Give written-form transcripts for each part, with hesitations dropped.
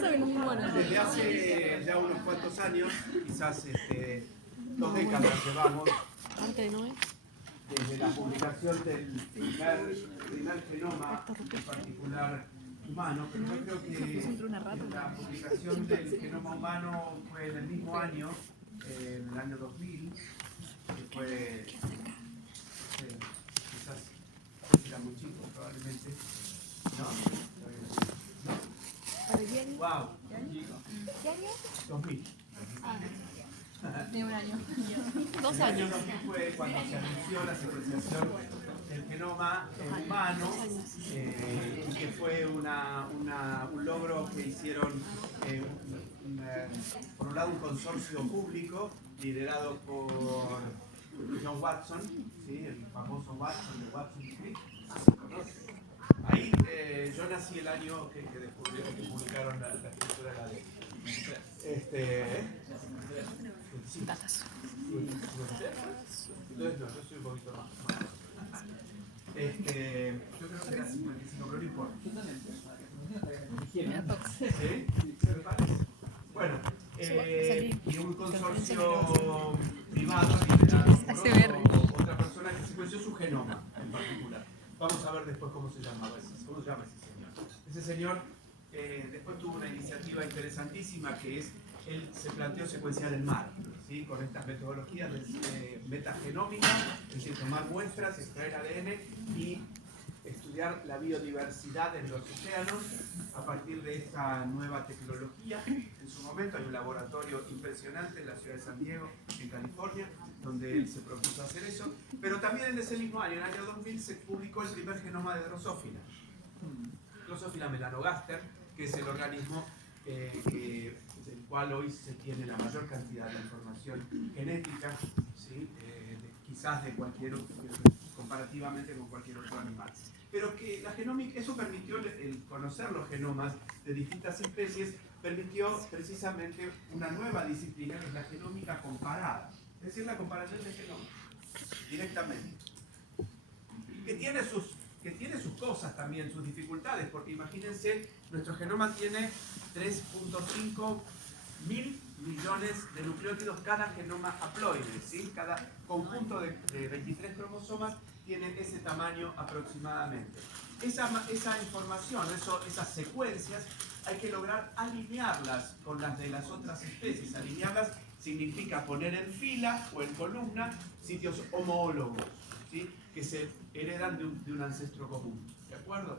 Desde hace ya unos cuantos años, quizás 2 décadas llevamos, desde la publicación del primer genoma, en particular humano, pero yo creo que la publicación del genoma humano fue en el mismo año, en el año 2000, que fue, quizás era muy chico probablemente, ¿no? Wow. ¿Qué año? 2000. De un año. 2 años. Fue cuando se anunció la secuenciación del genoma humano, y que fue un logro que hicieron, por un lado, un consorcio público liderado por John Watson, ¿sí? El famoso Watson de Watson Crick. Ahí yo nací el año que publicaron la escritura de la ley. Datas. Entonces no, yo soy un poquito más. Yo creo que era 55, pero no importa. ¿Sí? ¿Me parece? Bueno, y un consorcio privado liderado por otra persona que secuenció su genoma en particular. Vamos a ver después cómo se llama ese señor. Ese señor después tuvo una iniciativa interesantísima que es, él se planteó secuenciar el mar, ¿sí? Con estas metodologías de metagenómica, es decir, tomar muestras, extraer ADN y estudiar la biodiversidad en los océanos a partir de esta nueva tecnología. En su momento hay un laboratorio impresionante en la ciudad de San Diego, en California, donde él se propuso hacer eso, pero también en ese mismo año, en el año 2000, se publicó el primer genoma de Drosophila. Drosophila melanogaster, que es el organismo del cual hoy se tiene la mayor cantidad de información genética, ¿sí? Quizás de cualquier otro, comparativamente con cualquier otro animal. Pero que la genómica, eso permitió el conocer los genomas de distintas especies, permitió precisamente una nueva disciplina que es la genómica comparada, es decir, la comparación de genomas directamente, que tiene sus cosas también, sus dificultades, porque imagínense, nuestro genoma tiene 3.5 mil millones de nucleótidos cada genoma haploide, ¿sí? Cada conjunto de 23 cromosomas tiene ese tamaño aproximadamente. Esa información, esas secuencias, hay que lograr alinearlas con las de las otras especies. Alinearlas significa poner en fila o en columna sitios homólogos, ¿sí? Que se heredan de un ancestro común. ¿De acuerdo?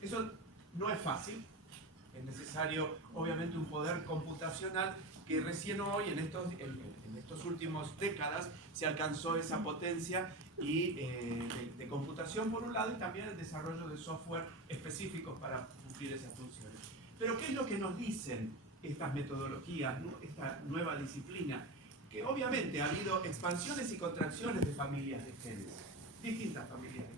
Eso no es fácil. Es necesario, obviamente, un poder computacional que recién hoy, en estos últimos décadas, se alcanzó esa potencia y de computación por un lado, y también el desarrollo de software específicos para cumplir esas funciones. Pero ¿qué es lo que nos dicen estas metodologías, esta nueva disciplina? Que obviamente ha habido expansiones y contracciones de familias de genes, distintas familias de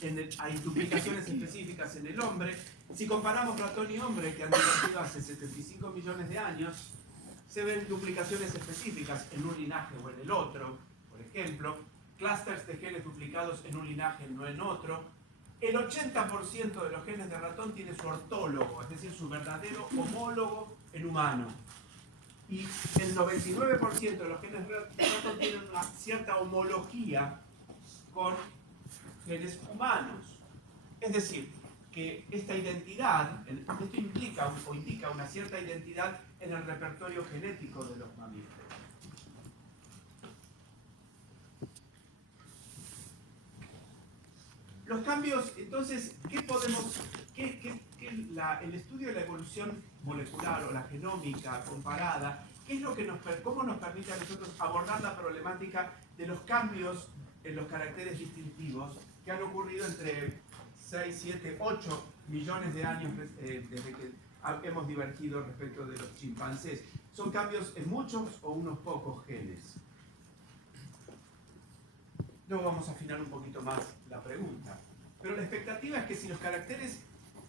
genes. Hay duplicaciones específicas en el hombre. Si comparamos ratón y hombre, que han divergido hace 75 millones de años, se ven duplicaciones específicas en un linaje o en el otro. Por ejemplo, clústeres de genes duplicados en un linaje, no en otro. El 80% de los genes de ratón tiene su ortólogo, es decir, su verdadero homólogo en humano. Y el 99% de los genes de ratón tienen una cierta homología con genes humanos. Es decir, que esta identidad, esto implica o indica una cierta identidad en el repertorio genético de los mamíferos. Los cambios, entonces, el estudio de la evolución molecular o la genómica comparada, cómo nos permite a nosotros abordar la problemática de los cambios en los caracteres distintivos que han ocurrido entre 6, 7, 8 millones de años desde que hemos divergido respecto de los chimpancés? Son cambios en muchos o unos pocos genes. Luego vamos a afinar un poquito más la pregunta. Pero la expectativa es que si los caracteres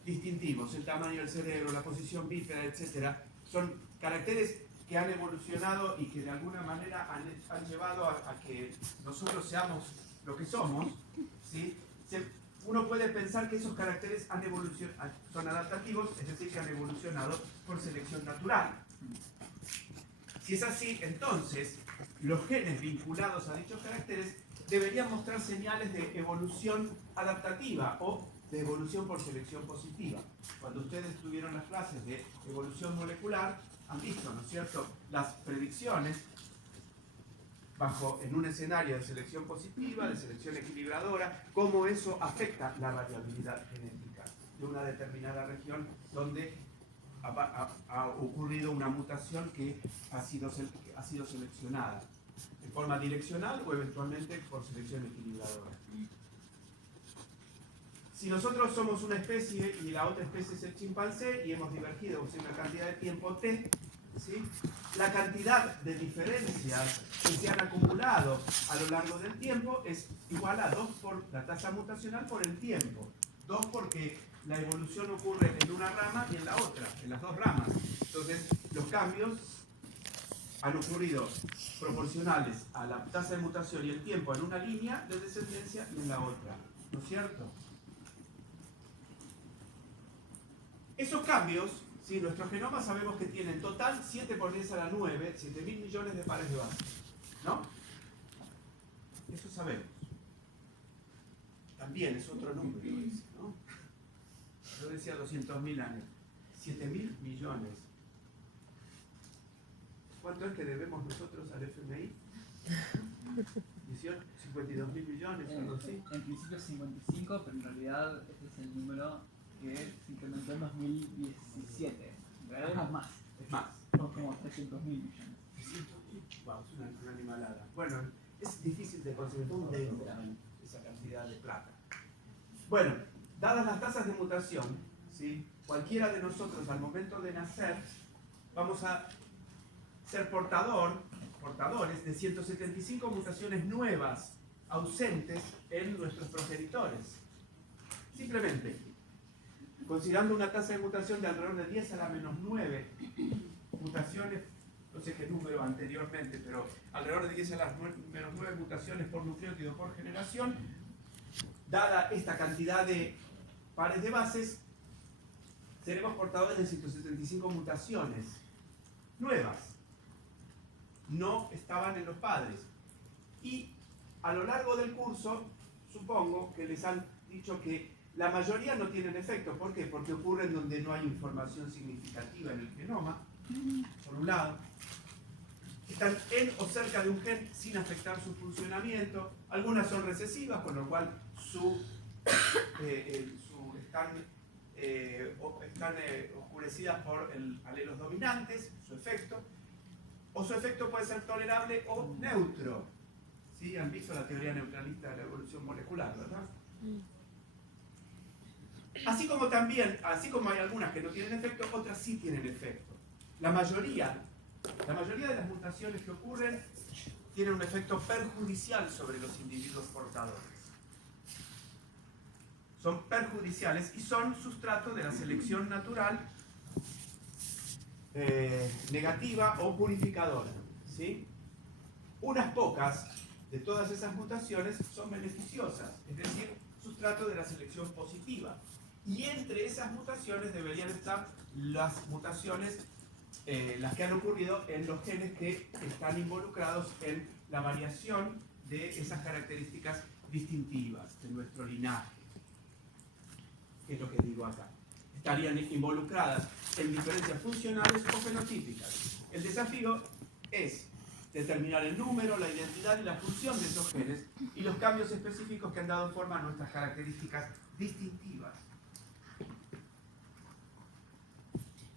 distintivos, el tamaño del cerebro, la posición bípeda, etc., son caracteres que han evolucionado y que de alguna manera han llevado a que nosotros seamos lo que somos, ¿sí? uno puede pensar que esos caracteres son adaptativos, es decir, que han evolucionado por selección natural. Si es así, entonces los genes vinculados a dichos caracteres deberían mostrar señales de evolución adaptativa o de evolución por selección positiva. Cuando ustedes tuvieron las clases de evolución molecular, han visto, ¿no es cierto?, las predicciones en un escenario de selección positiva, de selección equilibradora, cómo eso afecta la variabilidad genética de una determinada región donde ha ocurrido una mutación que ha sido seleccionada de forma direccional o eventualmente por selección equilibradora. Si nosotros somos una especie y la otra especie es el chimpancé y hemos divergido una cantidad de tiempo t, ¿sí?, la cantidad de diferencias que se han acumulado a lo largo del tiempo es igual a 2 por la tasa mutacional por el tiempo. 2 porque la evolución ocurre en una rama y en la otra, en las dos ramas. Entonces, los cambios han ocurrido proporcionales a la tasa de mutación y el tiempo en una línea de descendencia y en la otra. ¿No es cierto? Esos cambios, ¿sí?, nuestros genomas sabemos que tienen en total 7 por 10 a la 9, 7.000 millones de pares de bases. ¿No? Eso sabemos. También es otro número, ¿no? Yo decía 200.000 años. 7.000 millones. ¿Cuánto es que debemos nosotros al FMI? 52.000 millones, algo así. En principio 55, pero en realidad este es el número que se incrementó en 2017. En realidad es más. Es más. Son como 300.000 millones. 300.000. Wow, es una animalada. Bueno, es difícil de conseguir esa cantidad de plata. Bueno, dadas las tasas de mutación, ¿sí?, cualquiera de nosotros al momento de nacer vamos a ser portadores de 175 mutaciones nuevas, ausentes en nuestros progenitores. Simplemente, considerando una tasa de mutación de alrededor de 10 a la menos 9 mutaciones, no sé qué número anteriormente, pero alrededor de 10 a la menos 9 mutaciones por nucleótido por generación, dada esta cantidad de pares de bases, seremos portadores de 175 mutaciones nuevas. No estaban en los padres. Y a lo largo del curso, supongo que les han dicho que la mayoría no tienen efecto. ¿Por qué? Porque ocurren donde no hay información significativa en el genoma, por un lado. Están en o cerca de un gen sin afectar su funcionamiento. Algunas son recesivas, con lo cual están oscurecidas por alelos dominantes, su efecto. O su efecto puede ser tolerable o neutro. ¿Sí? Han visto la teoría neutralista de la evolución molecular, ¿verdad? Así como hay algunas que no tienen efecto, otras sí tienen efecto. La mayoría de las mutaciones que ocurren tienen un efecto perjudicial sobre los individuos portadores. Son perjudiciales y son sustrato de la selección natural negativa o purificadora, ¿sí? Unas pocas de todas esas mutaciones son beneficiosas, es decir, sustrato de la selección positiva. Y entre esas mutaciones deberían estar las mutaciones, las que han ocurrido en los genes que están involucrados en la variación de esas características distintivas de nuestro linaje. ¿Qué es lo que digo acá? Estarían involucradas en diferencias funcionales o fenotípicas. El desafío es determinar el número, la identidad y la función de esos genes y los cambios específicos que han dado forma a nuestras características distintivas.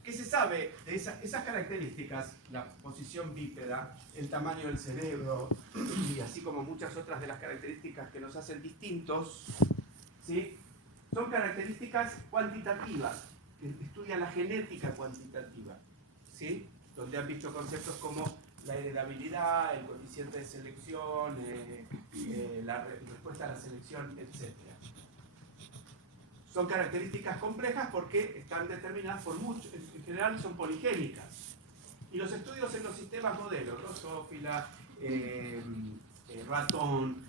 ¿Qué se sabe de esas características? La posición bípeda, el tamaño del cerebro y así como muchas otras de las características que nos hacen distintos, ¿sí? Son características cuantitativas, que estudian la genética cuantitativa, ¿sí? Donde han visto conceptos como la heredabilidad, el coeficiente de selección, la respuesta a la selección, etc. Son características complejas porque están determinadas por muchos, en general son poligénicas. Y los estudios en los sistemas modelos, Drosophila, ratón,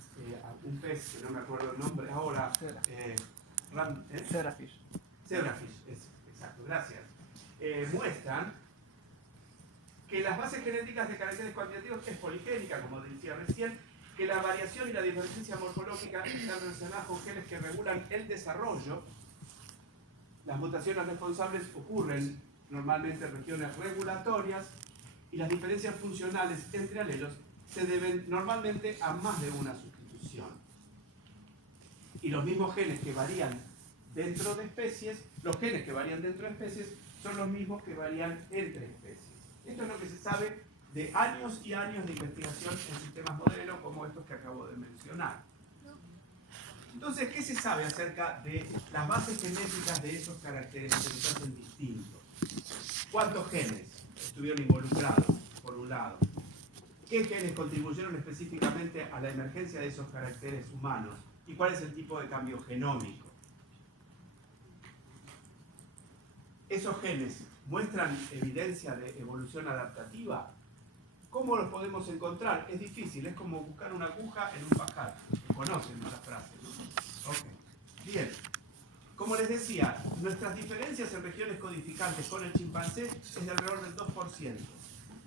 un pez que no me acuerdo el nombre ahora, Zebrafish. Zebrafish, exacto, gracias. Muestran que las bases genéticas de caracteres cuantitativos es poligénica, como decía recién, que la variación y la divergencia morfológica están relacionadas con genes que regulan el desarrollo. Las mutaciones responsables ocurren normalmente en regiones regulatorias y las diferencias funcionales entre alelos se deben normalmente a más de una sustitución. Y los mismos genes que varían dentro de especies, los genes que varían dentro de especies son los mismos que varían entre especies. Esto es lo que se sabe de años y años de investigación en sistemas modelos como estos que acabo de mencionar. Entonces, ¿qué se sabe acerca de las bases genéticas de esos caracteres que nos hacen distintos? ¿Cuántos genes estuvieron involucrados, por un lado? ¿Qué genes contribuyeron específicamente a la emergencia de esos caracteres humanos? ¿Y cuál es el tipo de cambio genómico? ¿Esos genes muestran evidencia de evolución adaptativa? ¿Cómo los podemos encontrar? Es difícil, es como buscar una aguja en un pajar. Conocen esa frase, ¿no? Ok. Bien. Como les decía, nuestras diferencias en regiones codificantes con el chimpancé es de alrededor del 2%.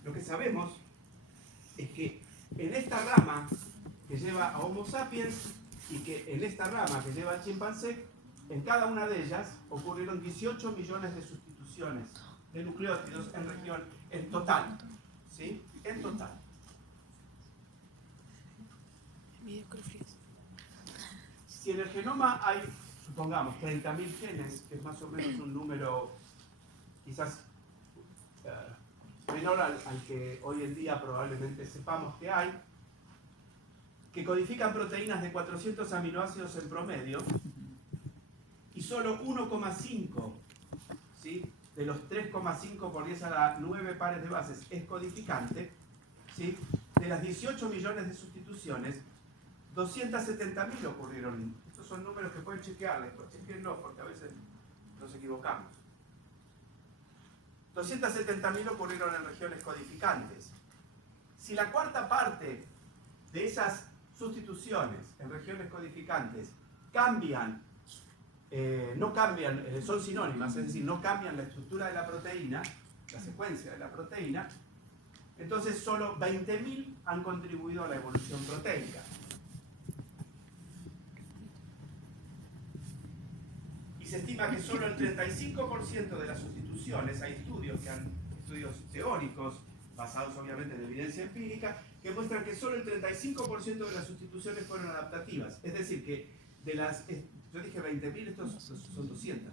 Lo que sabemos es que en esta rama que lleva a Homo sapiens y que en esta rama que lleva al chimpancé, en cada una de ellas ocurrieron 18 millones de sustituciones de nucleótidos en región, en total. ¿Sí? En total. Si en el genoma hay, supongamos, 30.000 genes, que es más o menos un número quizás menor al que hoy en día probablemente sepamos que hay, que codifican proteínas de 400 aminoácidos en promedio, y solo 1,5, ¿sí?, de los 3,5 por 10 a la 9 pares de bases es codificante, ¿sí?, de las 18 millones de sustituciones, 270.000 ocurrieron. Estos son números que pueden chequearles, pues chequenlo porque a veces nos equivocamos. 270.000 ocurrieron en regiones codificantes. Si la cuarta parte de esas sustituciones en regiones codificantes cambian, no cambian, son sinónimas, es decir, no cambian la estructura de la proteína, la secuencia de la proteína, entonces solo 20.000 han contribuido a la evolución proteica. Y se estima que solo el 35% de las sustituciones, hay estudios teóricos, basados obviamente en evidencia empírica, que muestran que solo el 35% de las sustituciones fueron adaptativas. Es decir, que de las, yo dije 20.000, estos son 200.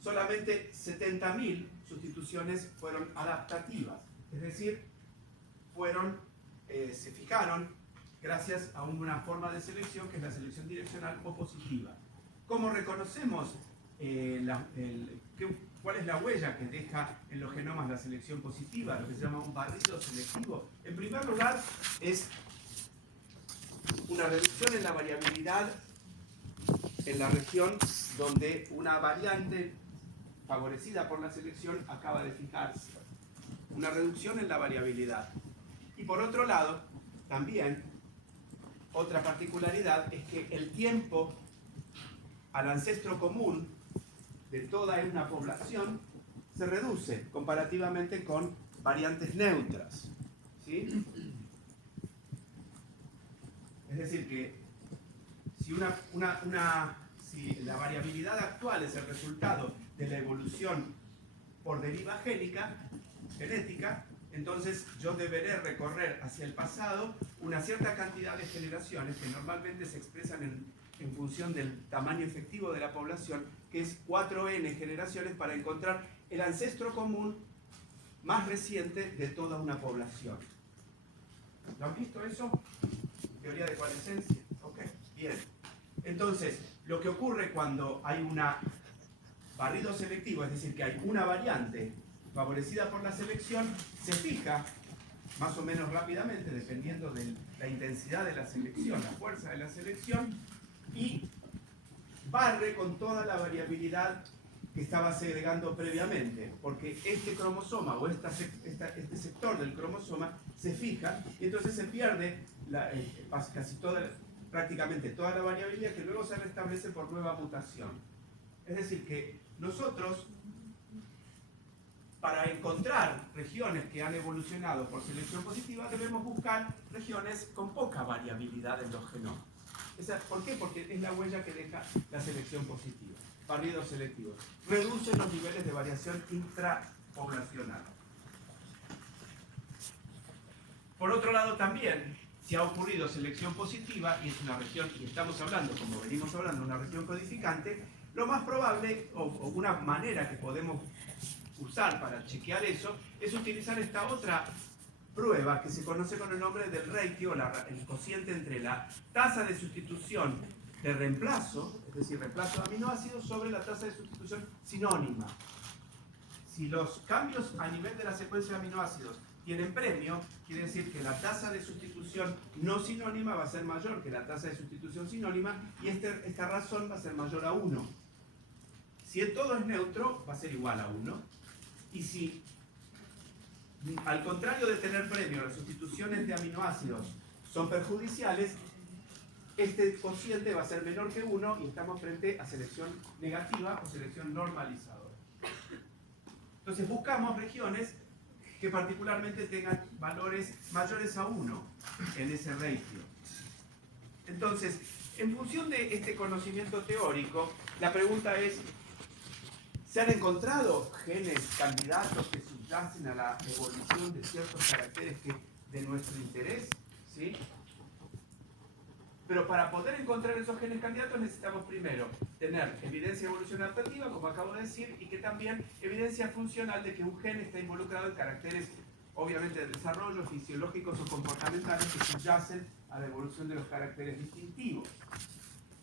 Solamente 70.000 sustituciones fueron adaptativas. Es decir, se fijaron gracias a una forma de selección que es la selección direccional o positiva. ¿Cómo reconocemos cuál es la huella que deja en los genomas la selección positiva, lo que se llama un barrido selectivo? En primer lugar, es una reducción en la variabilidad en la región donde una variante favorecida por la selección acaba de fijarse. Una reducción en la variabilidad. Y por otro lado, también, otra particularidad es que el tiempo al ancestro común de toda una población se reduce comparativamente con variantes neutras. ¿Sí? Es decir, que si si la variabilidad actual es el resultado de la evolución por deriva genética, entonces yo deberé recorrer hacia el pasado una cierta cantidad de generaciones que normalmente se expresan en función del tamaño efectivo de la población, que es 4n generaciones, para encontrar el ancestro común más reciente de toda una población. ¿Lo han visto eso? Teoría de coalescencia. Ok, bien. Entonces, lo que ocurre cuando hay un barrido selectivo, es decir, que hay una variante favorecida por la selección, se fija más o menos rápidamente, dependiendo de la intensidad de la selección, la fuerza de la selección, y barre con toda la variabilidad que estaba segregando previamente, porque este cromosoma o este sector del cromosoma se fija y entonces se pierde casi prácticamente toda la variabilidad que luego se restablece por nueva mutación. Es decir, que nosotros, para encontrar regiones que han evolucionado por selección positiva, debemos buscar regiones con poca variabilidad en los genomas. ¿Por qué? Porque es la huella que deja la selección positiva. Barridos selectivos. Reducen los niveles de variación intrapoblacional. Por otro lado también, si ha ocurrido selección positiva, y es una región, y estamos hablando, como venimos hablando, una región codificante, lo más probable, o una manera que podemos usar para chequear eso, es utilizar esta otra prueba que se conoce con el nombre del ratio, el cociente entre la tasa de sustitución de reemplazo, es decir, reemplazo de aminoácidos sobre la tasa de sustitución sinónima. Si los cambios a nivel de la secuencia de aminoácidos tienen premio, quiere decir que la tasa de sustitución no sinónima va a ser mayor que la tasa de sustitución sinónima y esta razón va a ser mayor a 1. Si todo es neutro, va a ser igual a 1. Y si, al contrario de tener premio, las sustituciones de aminoácidos son perjudiciales, este cociente va a ser menor que 1 y estamos frente a selección negativa o selección normalizadora. Entonces buscamos regiones que particularmente tengan valores mayores a 1 en ese ratio. Entonces, en función de este conocimiento teórico, la pregunta es, ¿se han encontrado genes candidatos que subyacen a la evolución de ciertos caracteres de nuestro interés? ¿Sí? Pero para poder encontrar esos genes candidatos necesitamos primero tener evidencia de evolución adaptativa, como acabo de decir, y que también evidencia funcional de que un gen está involucrado en caracteres, obviamente, de desarrollo, fisiológicos o comportamentales que subyacen a la evolución de los caracteres distintivos.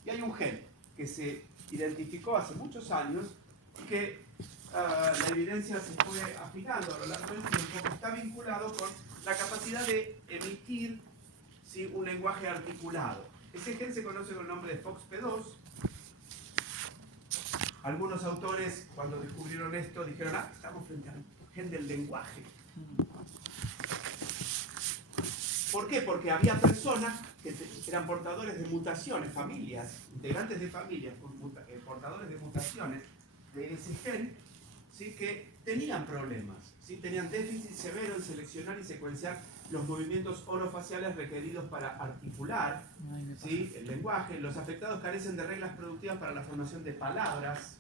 Y hay un gen que se identificó hace muchos años y que la evidencia se fue afinando a lo largo del tiempo, que está vinculado con la capacidad de emitir, ¿sí?, un lenguaje articulado. Ese gen se conoce con el nombre de FOXP2. Algunos autores, cuando descubrieron esto, dijeron, estamos frente al gen del lenguaje. ¿Por qué? Porque había personas que eran portadores de mutaciones, familias, integrantes de familias, portadores de mutaciones de ese gen, ¿sí?, que tenían problemas, ¿sí?, tenían déficit severo en seleccionar y secuenciar los movimientos orofaciales requeridos para articular, ¿sí?, el lenguaje. Los afectados carecen de reglas productivas para la formación de palabras.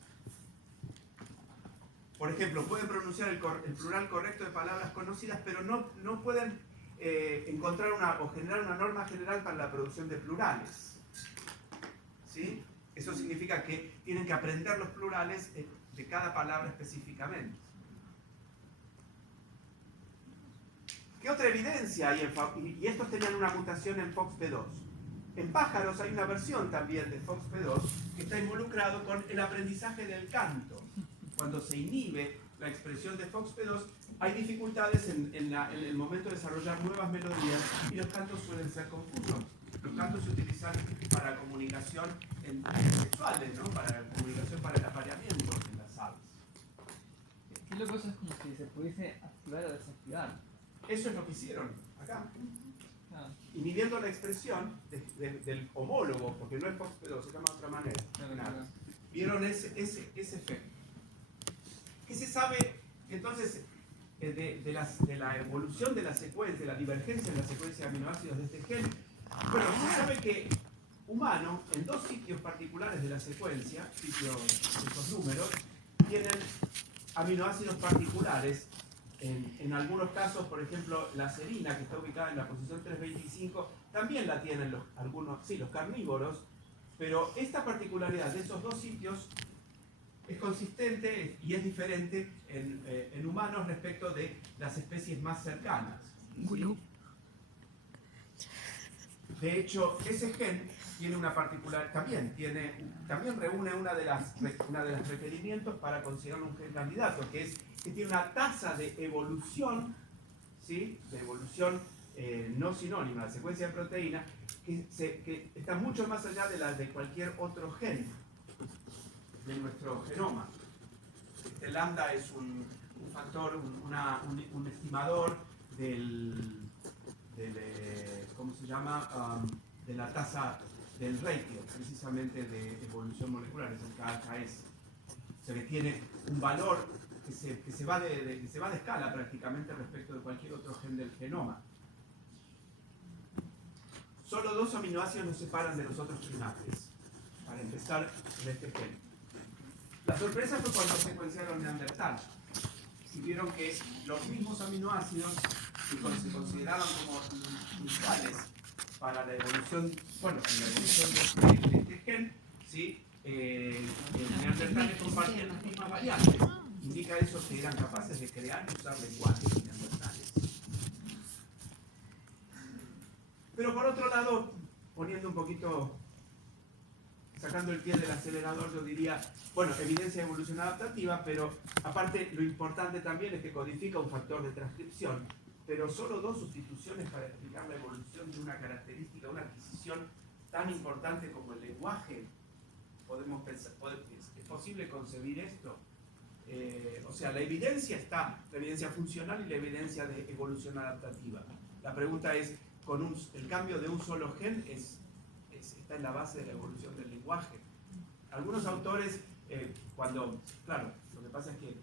Por ejemplo, pueden pronunciar el plural correcto de palabras conocidas, pero no pueden encontrar o generar una norma general para la producción de plurales. ¿Sí? Eso significa que tienen que aprender los plurales de cada palabra específicamente. ¿Qué otra evidencia hay y estos tenían una mutación en FOXP2? En pájaros hay una versión también de FOXP2 que está involucrado con el aprendizaje del canto. Cuando se inhibe la expresión de FOXP2, hay dificultades en el momento de desarrollar nuevas melodías y los cantos suelen ser confusos. Los cantos se utilizan para comunicación sexuales, ¿no?, para comunicación para el apareamiento en las aves. Qué loco, eso es como si se pudiese activar o desactivar. Eso es lo que hicieron acá. Ah, Inhibiendo la expresión del homólogo, porque no es FOXP2, se llama de otra manera. claro. Vieron ese efecto. ¿Qué se sabe entonces de la evolución de la secuencia, de la divergencia en la secuencia de aminoácidos de este gen? Bueno, se sabe que humano, en dos sitios particulares de la secuencia, estos números, tienen aminoácidos particulares. En algunos casos, por ejemplo, la serina, que está ubicada en la posición 325, también la tienen los carnívoros, pero esta particularidad de esos dos sitios es consistente y es diferente en humanos respecto de las especies más cercanas. ¿Sí? De hecho, ese gen tiene una particular, también reúne una de las requerimientos para considerar un gen candidato, que tiene una tasa de evolución, ¿sí?, de evolución no sinónima, de secuencia de proteína, que está mucho más allá de la de cualquier otro gen de nuestro genoma. lambda es un factor, un estimador ¿cómo se llama? De la tasa del ratio, precisamente de evolución molecular, es el KHS. O sea que tiene un valor que se va de escala prácticamente respecto de cualquier otro gen del genoma. Solo 2 aminoácidos nos separan de los otros primates, para empezar en este gen. La sorpresa fue cuando secuenciaron Neandertal. Y vieron que los mismos aminoácidos que se consideraban como iniciales para la evolución, bueno, en la evolución de este gen, ¿sí? Neandertales compartían las mismas variables. Indica eso que eran capaces de crear y usar lenguajes neandertales. Pero por otro lado, poniendo un poquito, sacando el pie del acelerador, yo diría, bueno, evidencia de evolución adaptativa, pero aparte lo importante también es que codifica un factor de transcripción, pero solo 2 sustituciones para explicar la evolución de una característica, una adquisición tan importante como el lenguaje. Podemos pensar, ¿es posible concebir esto? O sea, la evidencia está, la evidencia funcional y la evidencia de evolución adaptativa. La pregunta es, el cambio de un solo gen está en la base de la evolución del lenguaje. Algunos autores, claro, lo que pasa es que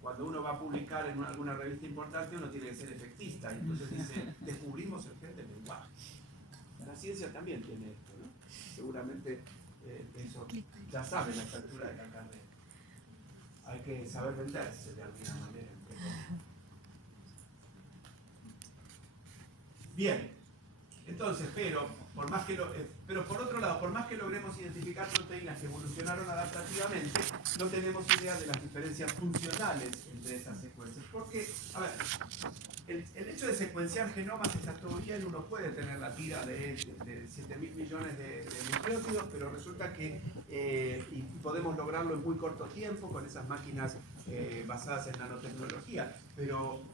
cuando uno va a publicar en alguna revista importante, uno tiene que ser efectista, y entonces dice, descubrimos el gen del lenguaje. La ciencia también tiene esto, ¿no? Seguramente eso ya sabe la estructura de la carrera. Hay que saber venderse de alguna manera. Bien, entonces, pero por otro lado, por más que logremos identificar proteínas que evolucionaron adaptativamente, no tenemos idea de las diferencias funcionales entre esas secuencias. Porque, a ver, el hecho de secuenciar genomas está todo bien, uno puede tener la tira de 7.000 millones de nucleótidos, pero resulta que y podemos lograrlo en muy corto tiempo con esas máquinas basadas en nanotecnología, pero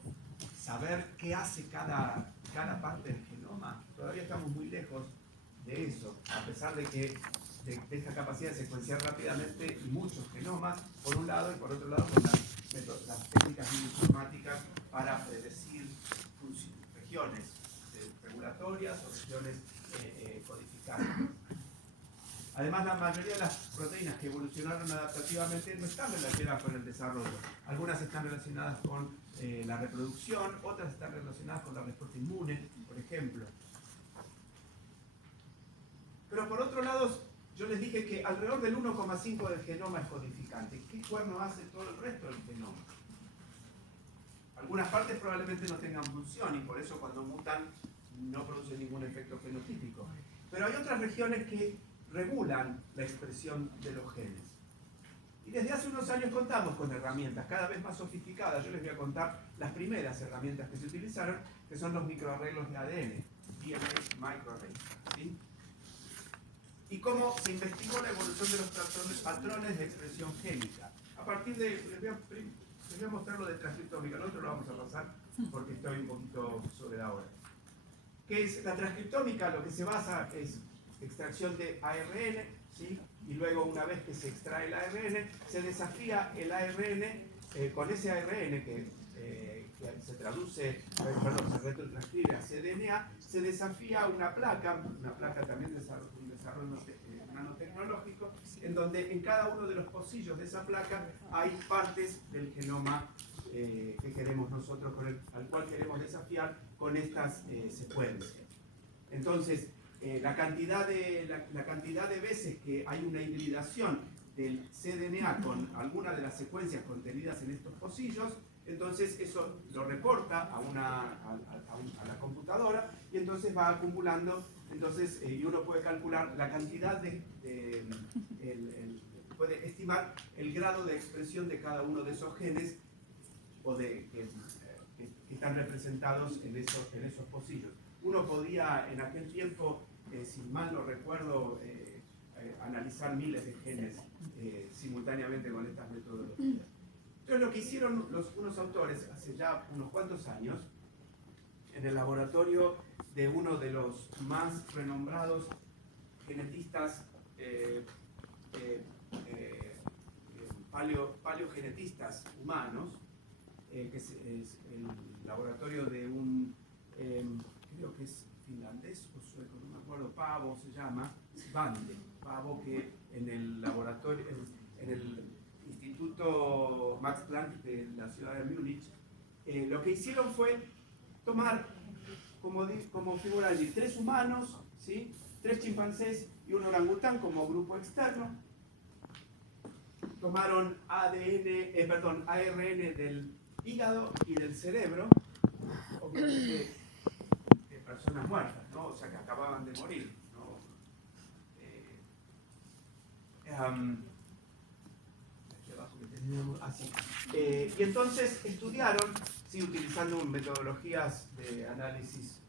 saber qué hace cada parte del genoma, todavía estamos muy lejos de eso, a pesar de esta capacidad de secuenciar rápidamente muchos genomas, por un lado, y por otro lado con las técnicas bioinformáticas para predecir regiones regulatorias o regiones codificadas. Además, la mayoría de las proteínas que evolucionaron adaptativamente no están relacionadas con el desarrollo. Algunas están relacionadas con la reproducción, otras están relacionadas con la respuesta inmune, por ejemplo. Pero por otro lado, yo les dije que alrededor del 1,5 del genoma es codificante. ¿Qué cuerno hace todo el resto del genoma? Algunas partes probablemente no tengan función y por eso cuando mutan no producen ningún efecto fenotípico. Pero hay otras regiones que regulan la expresión de los genes. Y desde hace unos años contamos con herramientas cada vez más sofisticadas. Yo les voy a contar las primeras herramientas que se utilizaron, que son los microarreglos de ADN, DNA microarrays, ¿sí? Y cómo se investigó la evolución de los patrones de expresión génica. A partir de, les voy a mostrar lo de transcriptómica, nosotros lo vamos a pasar porque estoy un poquito sobre la hora. ¿Qué es la transcriptómica? Lo que se basa es extracción de ARN, ¿sí? Y luego una vez que se extrae el ARN, se desafía el ARN con ese ARN que se traduce, se retrotranscribe a cDNA, se desafía una placa también de un desarrollo nanotecnológico, en donde en cada uno de los pocillos de esa placa hay partes del genoma que queremos nosotros, al cual queremos desafiar con estas secuencias. Entonces, la cantidad de veces que hay una hibridación del cDNA con alguna de las secuencias contenidas en estos pocillos, entonces eso lo reporta a la computadora y entonces va acumulando, y uno puede calcular la cantidad puede estimar el grado de expresión de cada uno de esos genes o que están representados en esos pocillos. Uno podía en aquel tiempo, si mal no recuerdo, analizar miles de genes simultáneamente con estas metodologías. Entonces lo que hicieron unos autores hace ya unos cuantos años, en el laboratorio de uno de los más renombrados genetistas paleogenetistas humanos, que es el laboratorio de un, creo que es finlandés o sueco, no me acuerdo, Paavo se llama, Svante Paavo, que en el laboratorio, en el Instituto Max Planck de la ciudad de Múnich, lo que hicieron fue tomar como figura allí 3 humanos, ¿sí? 3 chimpancés y un orangután como grupo externo. Tomaron ARN del hígado y del cerebro, obviamente de personas muertas, ¿no? O sea, que acababan de morir, ¿no? Aquí abajo que tenemos, así. Y entonces estudiaron, sí, utilizando metodologías de análisis,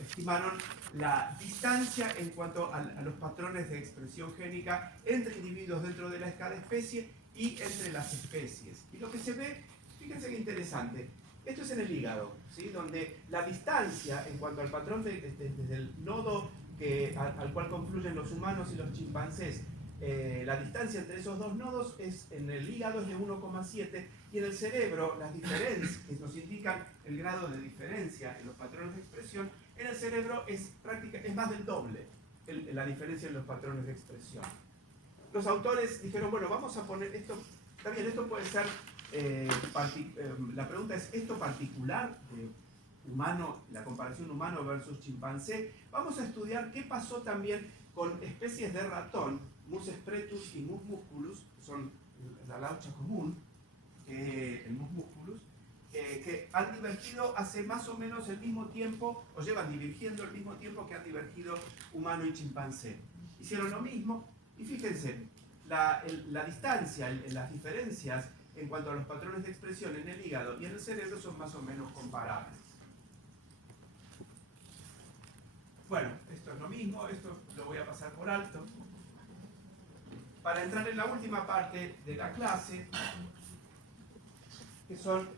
estimaron la distancia en cuanto a los patrones de expresión génica entre individuos dentro de cada especie y entre las especies. Y lo que se ve, fíjense qué interesante, esto es en el hígado, ¿sí? Donde la distancia en cuanto al patrón desde el nodo al cual confluyen los humanos y los chimpancés, la distancia entre esos 2 nodos en el hígado es de 1,7 y en el cerebro las diferencias que nos indican el grado de diferencia en los patrones de expresión, en el cerebro es más del doble la diferencia en los patrones de expresión. Los autores dijeron, bueno, vamos a poner esto, está bien, esto puede ser, la pregunta es, ¿esto particular de humano, la comparación humano versus chimpancé? Vamos a estudiar qué pasó también con especies de ratón, Mus spretus y Mus musculus, que son la laucha común, el Mus musculus, que han divergido hace más o menos el mismo tiempo, o llevan divergiendo el mismo tiempo que han divergido humano y chimpancé. Hicieron lo mismo, y fíjense, la distancia, las diferencias en cuanto a los patrones de expresión en el hígado y en el cerebro son más o menos comparables. Bueno, esto es lo mismo, esto lo voy a pasar por alto. Para entrar en la última parte de la clase, que son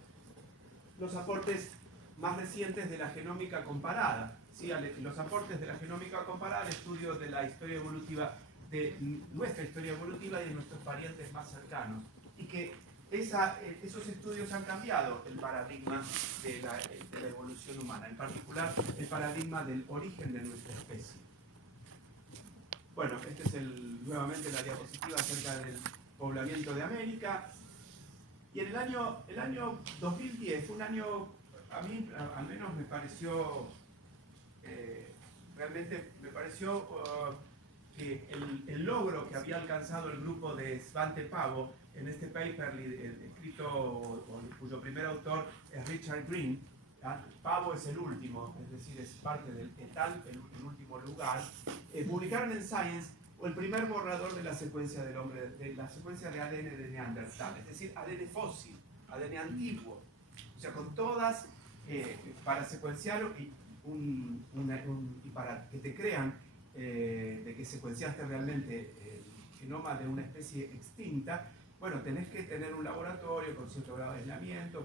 los aportes más recientes de la genómica comparada. ¿Sí? Los aportes de la genómica comparada al estudio de la historia evolutiva, de nuestra historia evolutiva y de nuestros parientes más cercanos. Y que esos estudios han cambiado el paradigma de la evolución humana, en particular el paradigma del origen de nuestra especie. Bueno, este es nuevamente la diapositiva acerca del poblamiento de América. Y en el año 2010 fue un año, a mí al menos me pareció, realmente me pareció que el logro que había alcanzado el grupo de Svante Paavo en este paper escrito, cuyo primer autor es Richard Green, Paavo es el último, es decir, es parte del el último lugar, publicaron en Science el primer borrador de la secuencia del hombre, de la secuencia de ADN de Neandertal, es decir, ADN fósil, ADN antiguo, o sea, con todas, para secuenciar y para que te crean de que secuenciaste realmente el genoma de una especie extinta. Bueno, tenés que tener un laboratorio con cierto grado de aislamiento,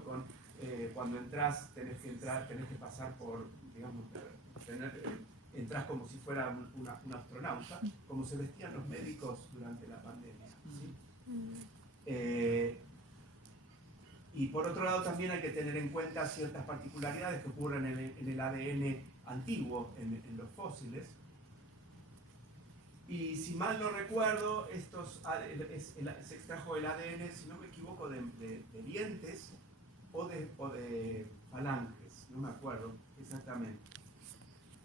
cuando entras tenés que pasar por, digamos, entras como si fuera un astronauta, como se vestían los médicos durante la pandemia, ¿sí? Y por otro lado también hay que tener en cuenta ciertas particularidades que ocurren en el ADN antiguo, en los fósiles. Y si mal no recuerdo, se extrajo el ADN, si no me equivoco, de dientes o de falanges, no me acuerdo exactamente.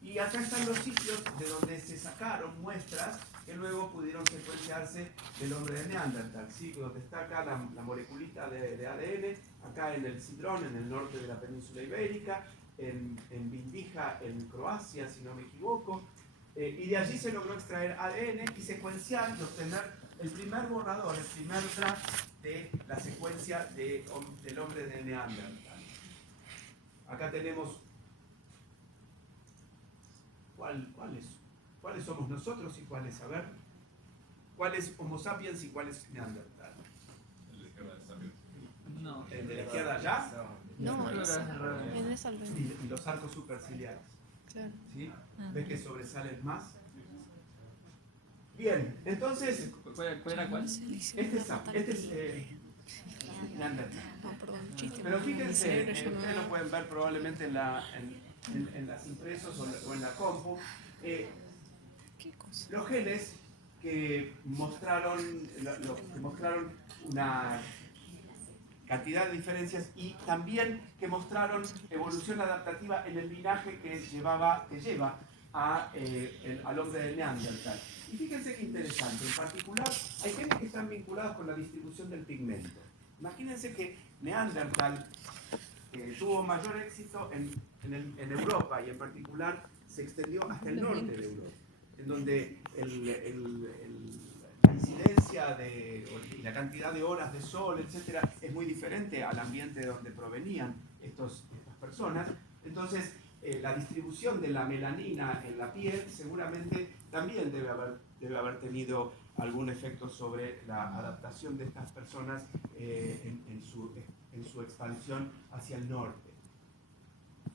Y acá están los sitios de donde se sacaron muestras que luego pudieron secuenciarse del hombre de Neandertal, ¿sí? Donde está acá la moleculita de ADN, acá en el Cidrón, en el norte de la península ibérica, en Vindija, en Croacia, si no me equivoco. Y de allí se logró extraer ADN y secuenciar y obtener el primer borrador, el primer draft de la secuencia del hombre de Neandertal. Acá tenemos cuáles somos nosotros y cuáles, a ver, cuál es Homo sapiens y cuál es Neandertal. El de la izquierda es sapiens. No. ¿El de la izquierda allá? No, No, eso. no, no. En esa al revés. Y los arcos superciliares. Claro. ¿Sí? Ah. ¿Ves que sobresalen más? Bien, entonces, ¿Cuál era cuál? este es Neandertal. No, perdón, chiste. Pero fíjense, Mi cerebro ya ustedes no- lo pueden ver probablemente en las impresos o en la compu. ¿Qué cosa? Los genes que mostraron una cantidad de diferencias y también que mostraron evolución adaptativa en el linaje que lleva al hombre de Neandertal. Y fíjense qué interesante, en particular hay genes que están vinculados con la distribución del pigmento. Imagínense que Neandertal tuvo mayor éxito en Europa y en particular se extendió hasta el norte de Europa, en donde la incidencia y la cantidad de horas de sol, etcétera, es muy diferente al ambiente de donde provenían estas personas. Entonces, la distribución de la melanina en la piel seguramente también debe haber tenido algún efecto sobre la adaptación de estas personas en su expansión hacia el norte.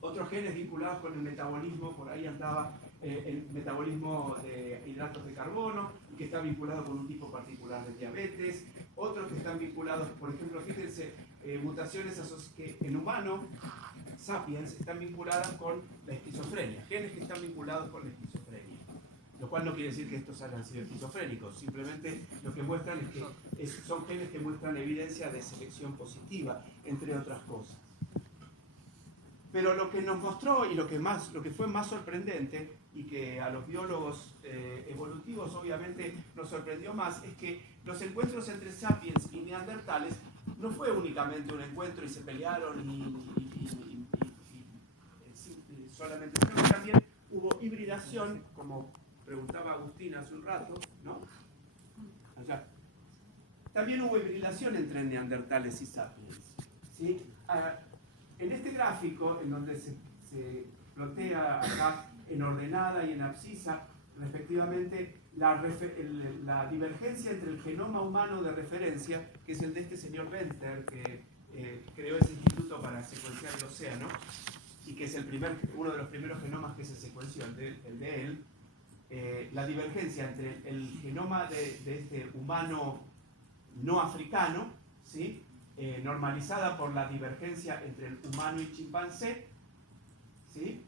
Otros genes vinculados con el metabolismo, por ahí andaba el metabolismo de hidratos de carbono, que está vinculado con un tipo particular de diabetes. Otros que están vinculados, por ejemplo, fíjense, mutaciones que en humano, sapiens, están vinculadas con la esquizofrenia, genes que están vinculados con la esquizofrenia. Lo cual no quiere decir que estos hayan sido esquizofrénicos, simplemente lo que muestran es que son genes que muestran evidencia de selección positiva, entre otras cosas. Pero lo que nos mostró y lo que fue más sorprendente y que a los biólogos evolutivos obviamente nos sorprendió más es que los encuentros entre sapiens y neandertales no fue únicamente un encuentro y se pelearon solamente, sino que también hubo hibridación, como preguntaba Agustín hace un rato, ¿no? Allá. También hubo hibridación entre neandertales y sapiens, ¿sí? En este gráfico, en donde se plotea acá en ordenada y en abscisa, respectivamente, la divergencia entre el genoma humano de referencia, que es el de este señor Venter, que creó ese instituto para secuenciar el océano, y que es uno de los primeros genomas que se secuenció, el de él, la divergencia entre el genoma de este humano no africano, ¿sí? Normalizada por la divergencia entre el humano y chimpancé, ¿sí?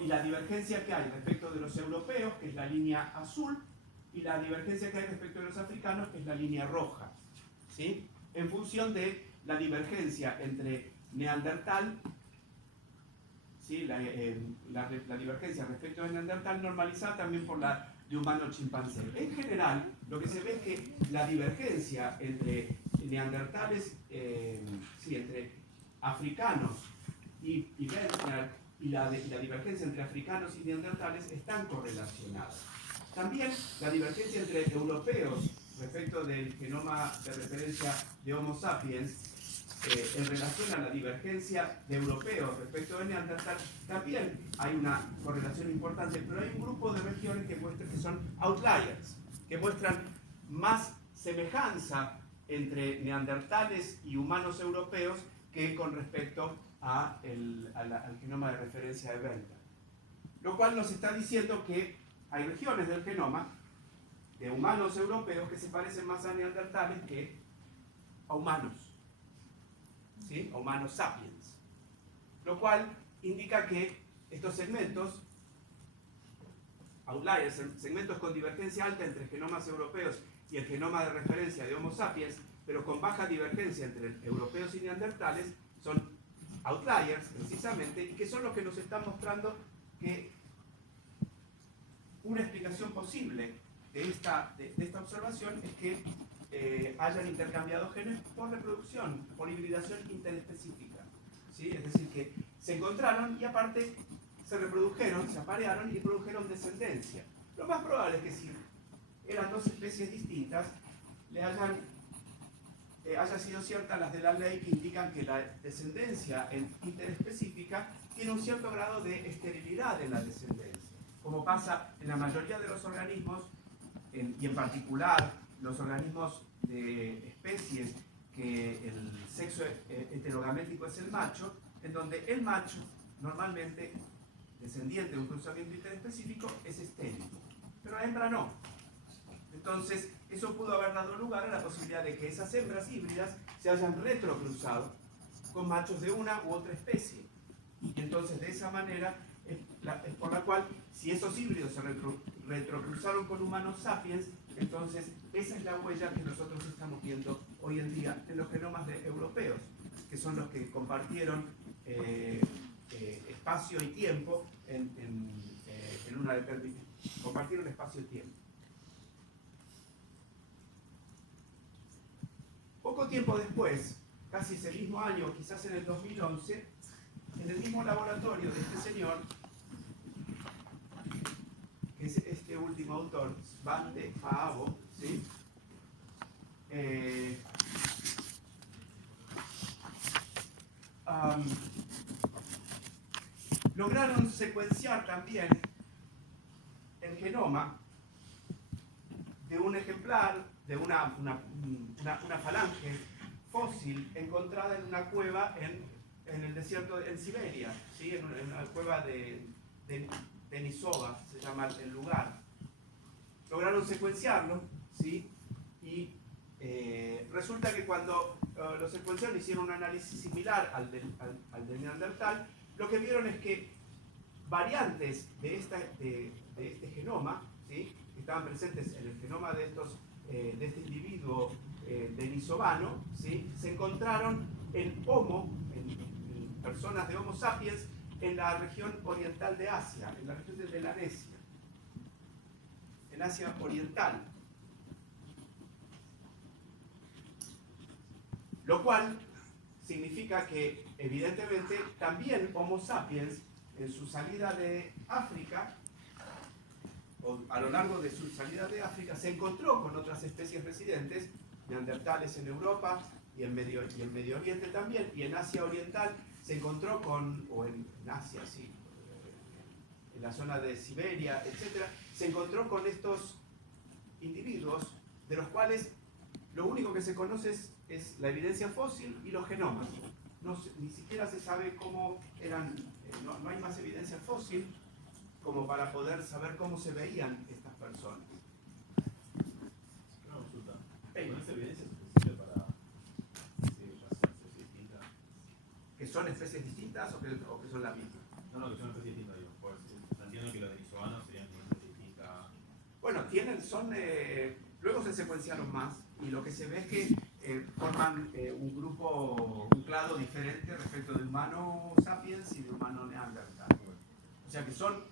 Y la divergencia que hay respecto de los europeos, que es la línea azul, y la divergencia que hay respecto de los africanos, que es la línea roja, ¿sí? En función de la divergencia entre Neandertal, ¿sí? la divergencia respecto de Neandertal normalizada también por la de humano chimpancé. En general, lo que se ve es que la divergencia entre neandertales, entre africanos y Wendler, y la divergencia entre africanos y neandertales están correlacionadas. También la divergencia entre europeos respecto del genoma de referencia de Homo sapiens, en relación a la divergencia de europeos respecto de Neandertal, también hay una correlación importante, pero hay un grupo de regiones que son outliers, que muestran más semejanza entre neandertales y humanos europeos que con respecto al genoma de referencia de Venter. Lo cual nos está diciendo que hay regiones del genoma de humanos europeos que se parecen más a neandertales que a humanos, ¿sí? A humanos sapiens. Lo cual indica que estos segmentos, outliers, segmentos con divergencia alta entre genomas europeos y el genoma de referencia de Homo sapiens, pero con baja divergencia entre europeos y neandertales, son outliers precisamente, y que son los que nos están mostrando que una explicación posible de esta observación es que hayan intercambiado genes por reproducción, por hibridación interespecífica, ¿sí? Es decir, que se encontraron y aparte se reprodujeron, se aparearon y produjeron descendencia. Lo más probable es que si eran dos especies distintas, haya sido cierta las de la ley que indican que la descendencia interespecífica tiene un cierto grado de esterilidad en la descendencia, como pasa en la mayoría de los organismos, y en particular los organismos de especies que el sexo heterogamético es el macho, en donde el macho normalmente descendiente de un cruzamiento interespecífico es estéril, pero la hembra no. Entonces, eso pudo haber dado lugar a la posibilidad de que esas hembras híbridas se hayan retrocruzado con machos de una u otra especie. Y entonces, de esa manera, es por la cual, si esos híbridos se retrocruzaron con humanos sapiens, entonces esa es la huella que nosotros estamos viendo hoy en día en los genomas de europeos, que son los que compartieron espacio y tiempo en una determinada. Compartieron espacio y tiempo. Poco tiempo después, casi ese mismo año, quizás en el 2011, en el mismo laboratorio de este señor, que es este último autor, Svante Paavo, ¿sí? Lograron secuenciar también el genoma de un ejemplar, de una falange fósil encontrada en una cueva en el desierto, en Siberia, ¿sí? en una cueva de Denisova, se llama el lugar. Lograron secuenciarlo, ¿sí? Y resulta que cuando lo secuenciaron, hicieron un análisis similar al del Neandertal, lo que vieron es que variantes de este genoma, ¿sí? Que estaban presentes en el genoma de este individuo denisovano, ¿sí? Se encontraron en personas de Homo sapiens en la región oriental de Asia, en la región de Melanesia, en Asia oriental. Lo cual significa que, evidentemente, también Homo sapiens, en su salida de África, o a lo largo de su salida de África, se encontró con otras especies residentes, neandertales en Europa y en Medio Oriente también, y en Asia Oriental se encontró o en Asia, sí, en la zona de Siberia, etc., se encontró con estos individuos, de los cuales lo único que se conoce es la evidencia fósil y los genomas. Ni siquiera se sabe cómo eran, no hay más evidencia fósil como para poder saber cómo se veían estas personas. Una consulta. Hey. ¿Con esa evidencia es suficiente para decir ya son especies distintas? ¿Que son especies distintas o que son las mismas? No, que son especies distintas, digo. Pues, entiendo que los denisovanos serían una especie distinta. Bueno, luego se secuenciaron más y lo que se ve es que forman un clado diferente respecto de humano sapiens y de humano neandertal. O sea que son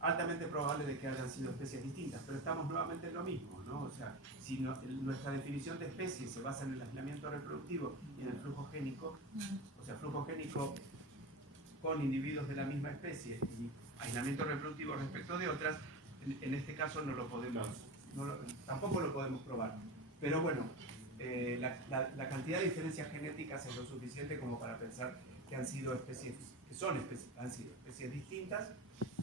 altamente probables de que hayan sido especies distintas, pero estamos nuevamente en lo mismo, ¿no? O sea, si nuestra definición de especie se basa en el aislamiento reproductivo y en el flujo génico, o sea, flujo génico con individuos de la misma especie y aislamiento reproductivo respecto de otras, en este caso tampoco lo podemos probar. Pero bueno, la cantidad de diferencias genéticas es lo suficiente como para pensar que han sido especies distintas,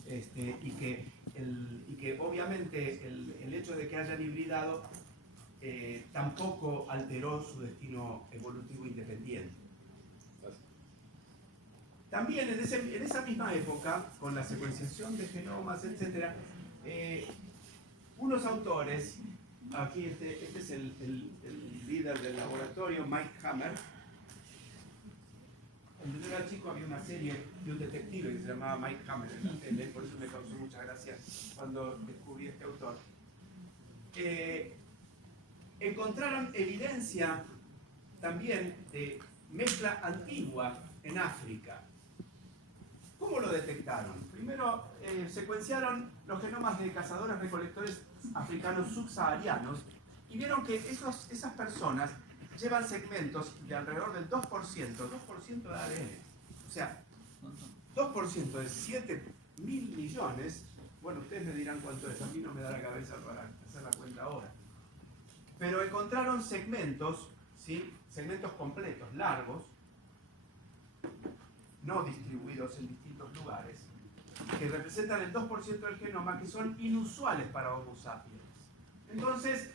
y que obviamente el hecho de que hayan hibridado tampoco alteró su destino evolutivo independiente. También en esa misma época, con la secuenciación de genomas, etc., unos autores, aquí este es el líder del laboratorio, Mike Hammer. Cuando yo era chico había una serie de un detective que se llamaba Mike Hammer en la tele, por eso me causó mucha gracia cuando descubrí este autor. Encontraron evidencia también de mezcla antigua en África. ¿Cómo lo detectaron? Primero secuenciaron los genomas de cazadores-recolectores africanos subsaharianos y vieron que esas personas llevan segmentos de alrededor del 2% de ADN. O sea, 2% de 7.000 millones, bueno, ustedes me dirán cuánto es, a mí no me da la cabeza para hacer la cuenta ahora. Pero encontraron segmentos, ¿sí? Segmentos completos, largos, no distribuidos en distintos lugares, que representan el 2% del genoma, que son inusuales para Homo sapiens. Entonces,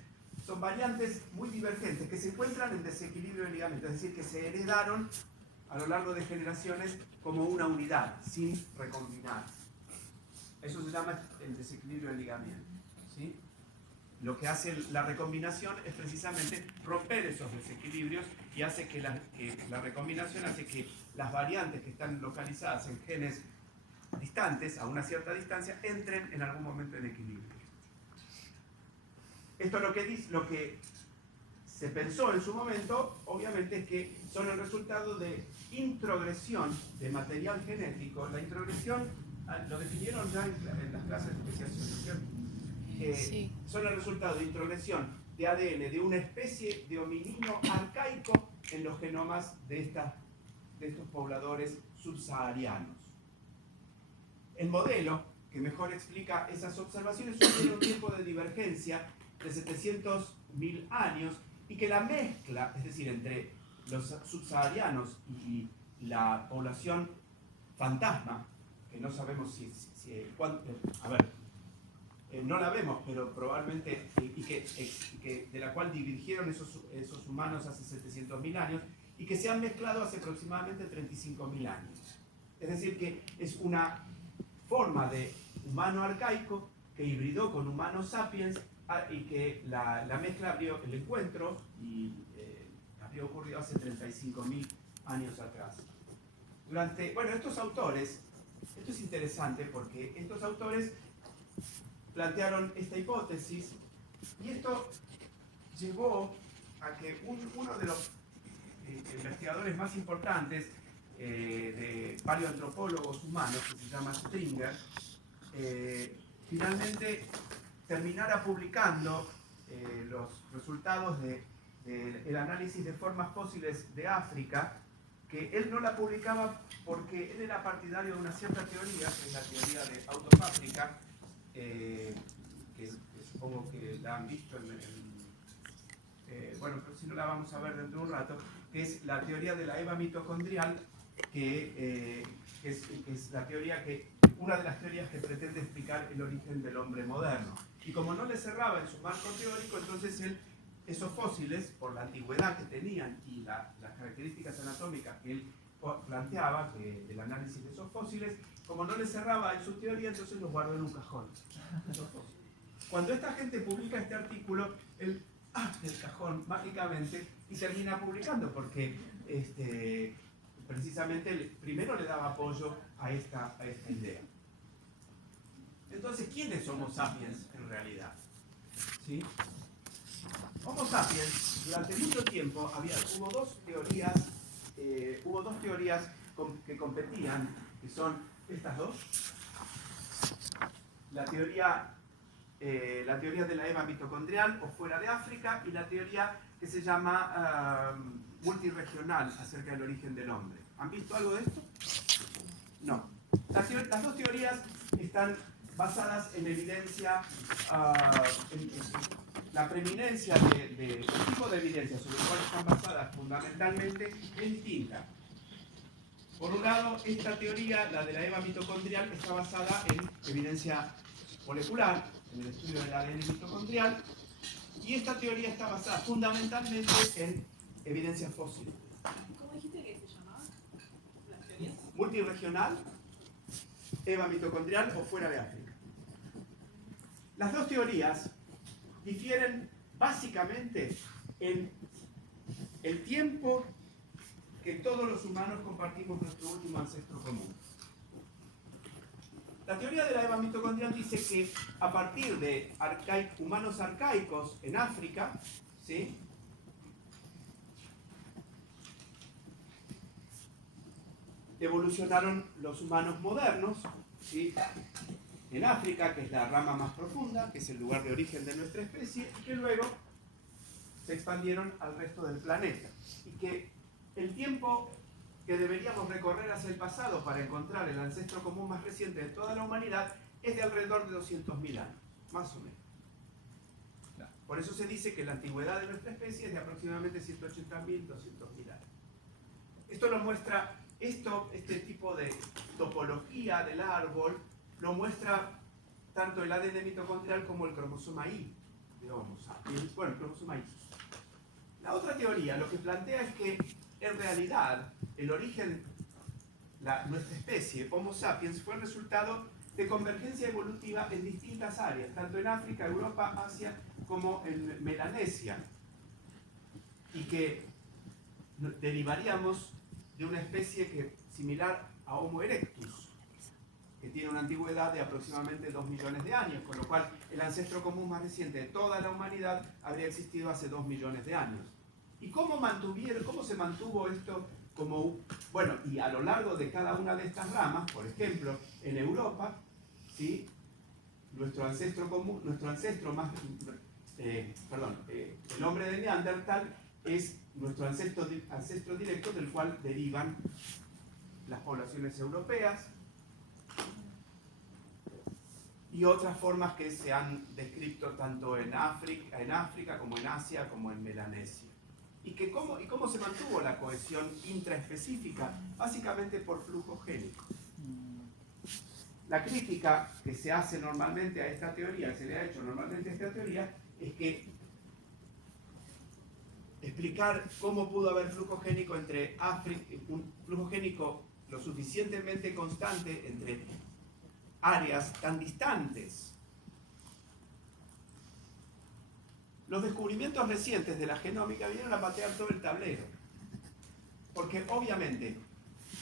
son variantes muy divergentes que se encuentran en desequilibrio de ligamentos, es decir, que se heredaron a lo largo de generaciones como una unidad, sin recombinar. Eso se llama el desequilibrio del ligamiento, ¿sí? Lo que hace la recombinación es precisamente romper esos desequilibrios y hace que la recombinación hace que las variantes que están localizadas en genes distantes, a una cierta distancia, entren en algún momento en equilibrio. Esto lo que se pensó en su momento, obviamente, es que son el resultado de introgresión de material genético. La introgresión lo definieron ya en las clases de especiación, ¿no es cierto? Sí. Son el resultado de introgresión de ADN de una especie de hominino arcaico en los genomas de estos pobladores subsaharianos. El modelo que mejor explica esas observaciones sugiere un tiempo de divergencia de 700.000 años y que la mezcla, es decir, entre los subsaharianos y la población fantasma, que no sabemos no la vemos, pero probablemente, de la cual divergieron esos humanos hace 700.000 años, y que se han mezclado hace aproximadamente 35.000 años. Es decir, que es una forma de humano arcaico que hibridó con humano sapiens, y que la mezcla el encuentro habría ocurrido hace 35.000 años atrás. Estos autores, esto es interesante porque estos autores plantearon esta hipótesis y esto llevó a que uno de los investigadores más importantes de paleoantropólogos humanos, que se llama Stringer, finalmente terminara publicando los resultados del análisis de formas fósiles de África, que él no la publicaba porque él era partidario de una cierta teoría, que es la teoría de autofábrica, que supongo que la han visto pero si no la vamos a ver dentro de un rato, que es la teoría de la EVA mitocondrial, que es la teoría una de las teorías que pretende explicar el origen del hombre moderno. Y como no le cerraba en su marco teórico, entonces esos fósiles, por la antigüedad que tenían y las características anatómicas que él planteaba del análisis de esos fósiles, como no le cerraba en su teoría, entonces los guardó en un cajón. Cuando esta gente publica este artículo, él abre el cajón mágicamente y termina publicando, porque precisamente primero le daba apoyo a esta idea. Entonces, ¿quiénes Homo sapiens en realidad? ¿Sí? Homo sapiens, durante mucho tiempo hubo dos teorías que competían, que son estas dos. La teoría de la EVA mitocondrial o fuera de África, y la teoría que se llama multirregional acerca del origen del hombre. ¿Han visto algo de esto? No. Las dos teorías están basadas en evidencia, la preeminencia el tipo de evidencia sobre el cual están basadas fundamentalmente es distinta. Por un lado, esta teoría, la de la EVA mitocondrial, está basada en evidencia molecular, en el estudio del ADN mitocondrial, y esta teoría está basada fundamentalmente en evidencia fósil. ¿Cómo dijiste que se llamaba? ¿Las teorías? Multirregional, EVA mitocondrial o fuera de África. Las dos teorías difieren básicamente en el tiempo que todos los humanos compartimos nuestro último ancestro común. La teoría de la EVA mitocondrial dice que a partir de humanos arcaicos en África, ¿sí?, evolucionaron los humanos modernos, ¿sí?, en África, que es la rama más profunda, que es el lugar de origen de nuestra especie, y que luego se expandieron al resto del planeta. Y que el tiempo que deberíamos recorrer hacia el pasado para encontrar el ancestro común más reciente de toda la humanidad es de alrededor de 200.000 años, más o menos. Por eso se dice que la antigüedad de nuestra especie es de aproximadamente 180.000, 200.000 años. Esto lo muestra, este tipo de topología del árbol, lo muestra tanto el ADN mitocondrial como el cromosoma Y de Homo sapiens. Bueno, el cromosoma Y. La otra teoría lo que plantea es que en realidad el origen nuestra especie, Homo sapiens, fue el resultado de convergencia evolutiva en distintas áreas, tanto en África, Europa, Asia, como en Melanesia, y que derivaríamos de una especie similar a Homo erectus, que tiene una antigüedad de aproximadamente 2 millones de años, con lo cual el ancestro común más reciente de toda la humanidad habría existido hace 2 millones de años. ¿Y cómo se mantuvo esto? Bueno, y a lo largo de cada una de estas ramas, por ejemplo, en Europa, ¿sí? Nuestro ancestro más, el hombre de Neandertal es nuestro ancestro directo del cual derivan las poblaciones europeas y otras formas que se han descrito tanto en África como en Asia como en Melanesia. ¿Y cómo se mantuvo la cohesión intraespecífica? Básicamente por flujos génicos. La crítica que se hace normalmente a esta teoría, se le ha hecho normalmente a esta teoría, es que explicar cómo pudo haber flujo génico un flujo génico lo suficientemente constante entre áreas tan distantes. Los descubrimientos recientes de la genómica vinieron a patear todo el tablero. Porque obviamente,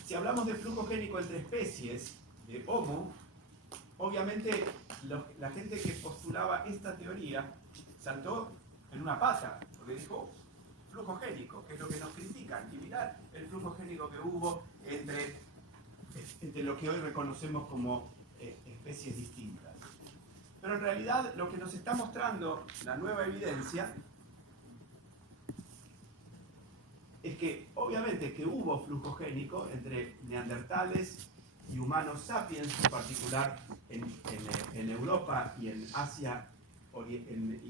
si hablamos de flujo génico entre especies de Homo, obviamente la gente que postulaba esta teoría saltó en una pata, porque dijo, flujo génico, que es lo que nos critican, y mirar el flujo génico que hubo entre lo que hoy reconocemos como especies distintas. Pero en realidad lo que nos está mostrando la nueva evidencia es que obviamente que hubo flujo génico entre neandertales y humanos sapiens, en particular en Europa y en Asia y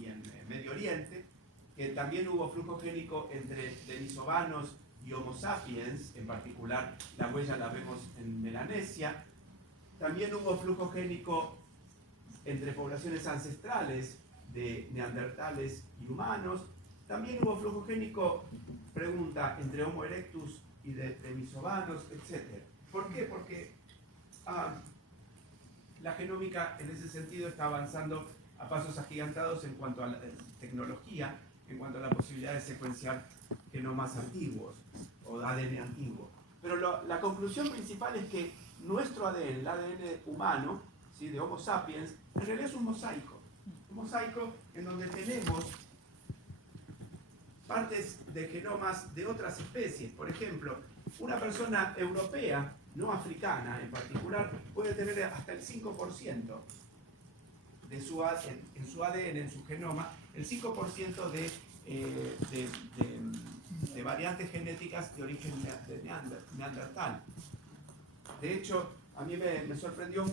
en Medio Oriente, que también hubo flujo génico entre denisovanos y Homo sapiens, en particular la huella la vemos en Melanesia. También hubo flujo génico entre poblaciones ancestrales de neandertales y humanos. También hubo flujo génico, pregunta, entre Homo erectus y denisovanos, etc. ¿Por qué? Porque la genómica en ese sentido está avanzando a pasos agigantados en cuanto a la tecnología, en cuanto a la posibilidad de secuenciar genomas antiguos o ADN antiguo. Pero la conclusión principal es que nuestro ADN, el ADN humano, ¿sí?, de Homo sapiens, en realidad es un mosaico en donde tenemos partes de genomas de otras especies. Por ejemplo, una persona europea, no africana en particular, puede tener hasta el 5% en su ADN, en su genoma, el 5% de variantes genéticas de origen neandertal. De hecho, a mí me sorprendió.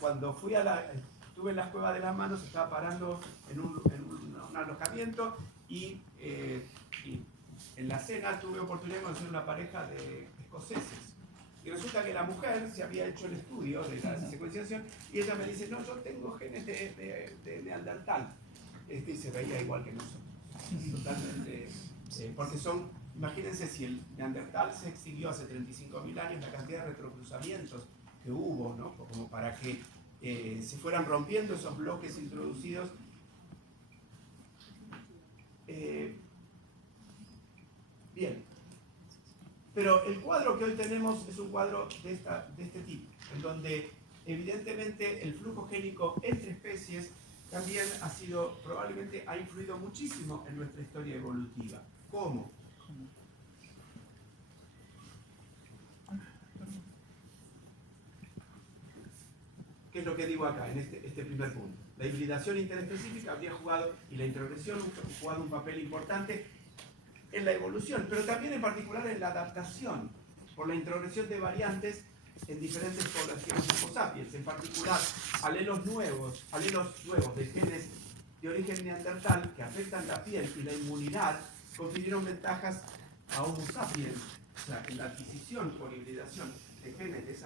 Cuando estuve en las cuevas de las manos, estaba parando en un alojamiento y en la cena tuve oportunidad de conocer una pareja de escoceses. Y resulta que la mujer se había hecho el estudio de la secuenciación y ella me dice, no, yo tengo genes de neandertal. Y se veía igual que nosotros. Totalmente. Porque imagínense, si el neandertal se extinguió hace 35.000 años, la cantidad de retrocruzamientos que hubo, ¿no?, como para que se fueran rompiendo esos bloques introducidos. Bien. Pero el cuadro que hoy tenemos es un cuadro de este tipo, en donde evidentemente el flujo génico entre especies también probablemente ha influido muchísimo en nuestra historia evolutiva. ¿Cómo? ¿Qué es lo que digo acá, en este primer punto? La hibridación interespecífica habría jugado, y la introgresión ha jugado un papel importante en la evolución, pero también en particular en la adaptación, por la introgresión de variantes en diferentes poblaciones de Homo sapiens, en particular alelos nuevos de genes de origen neandertal que afectan la piel y la inmunidad, confirieron ventajas a Homo sapiens. O sea, en la adquisición por hibridación de genes que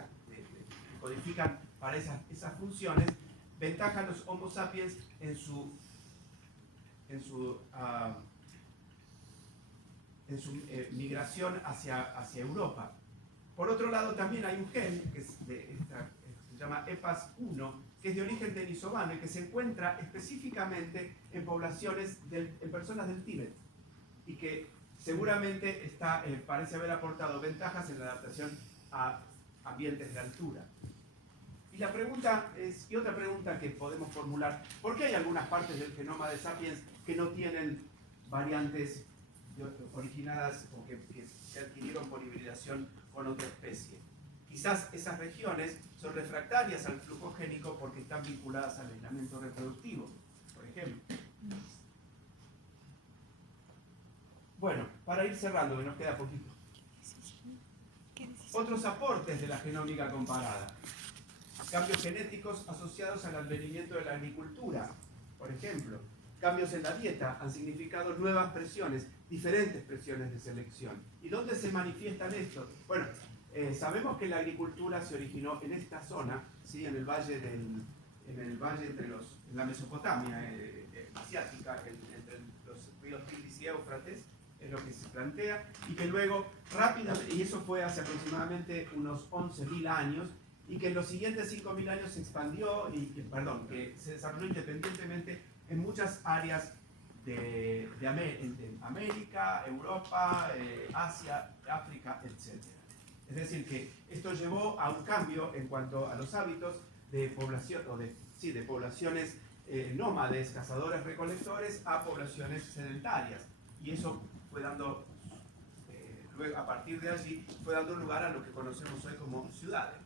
codifican para esas funciones, ventajan los Homo sapiens en su migración hacia Europa. Por otro lado, también hay un gen que se llama EPAS1, que es de origen denisovano y que se encuentra específicamente en poblaciones, en personas del Tíbet, y que seguramente parece haber aportado ventajas en la adaptación a ambientes de altura. Y otra pregunta que podemos formular: ¿por qué hay algunas partes del genoma de Sapiens que no tienen variantes originadas o que se adquirieron por hibridación con otra especie? Quizás esas regiones son refractarias al flujo génico porque están vinculadas al aislamiento reproductivo, por ejemplo. Bueno, para ir cerrando, que nos queda poquito. Otros aportes de la genómica comparada: cambios genéticos asociados al advenimiento de la agricultura, por ejemplo. Cambios en la dieta han significado nuevas presiones, diferentes presiones de selección. ¿Y dónde se manifiestan estos? Bueno, sabemos que la agricultura se originó en esta zona, ¿sí? en el valle en la Mesopotamia asiática, entre los ríos Tigris y Éufrates, es lo que se plantea, y que luego rápidamente, y eso fue hace aproximadamente unos 11.000 años, y que en los siguientes 5.000 años se expandió, que se desarrolló independientemente en muchas áreas de América, Europa, Asia, África, etc. Es decir, que esto llevó a un cambio en cuanto a los hábitos de población, de poblaciones nómades, cazadores, recolectores, a poblaciones sedentarias. Y eso fue dando, luego a partir de allí, fue dando lugar a lo que conocemos hoy como ciudades.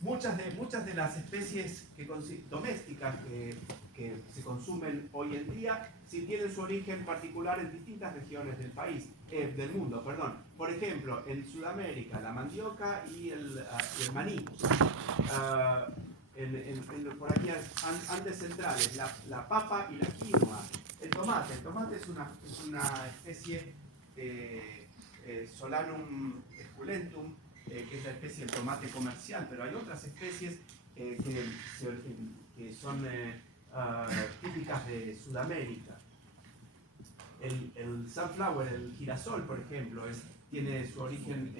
Muchas de las especies domésticas que se consumen hoy en día sí tienen su origen particular en distintas regiones del mundo. Por ejemplo, en Sudamérica, la mandioca y el maní. Por aquí, Andes centrales, la papa y la quinoa. El tomate es una especie Solanum esculentum, que es la especie del tomate comercial, pero hay otras especies que son típicas de Sudamérica. El sunflower, el girasol, por ejemplo, tiene su origen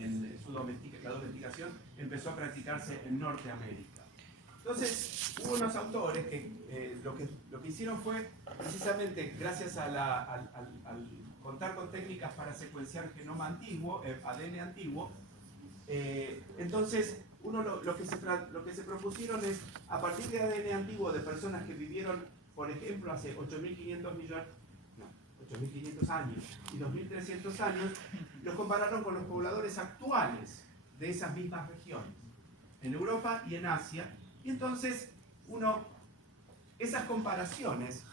la domesticación empezó a practicarse en Norteamérica. Entonces, hubo unos autores que lo que hicieron fue, precisamente gracias al contar con técnicas para secuenciar genoma antiguo, ADN antiguo, entonces lo que se propusieron es, a partir de ADN antiguo de personas que vivieron, por ejemplo, hace 8.500 años y 2.300 años, los compararon con los pobladores actuales de esas mismas regiones, en Europa y en Asia. Y entonces esas comparaciones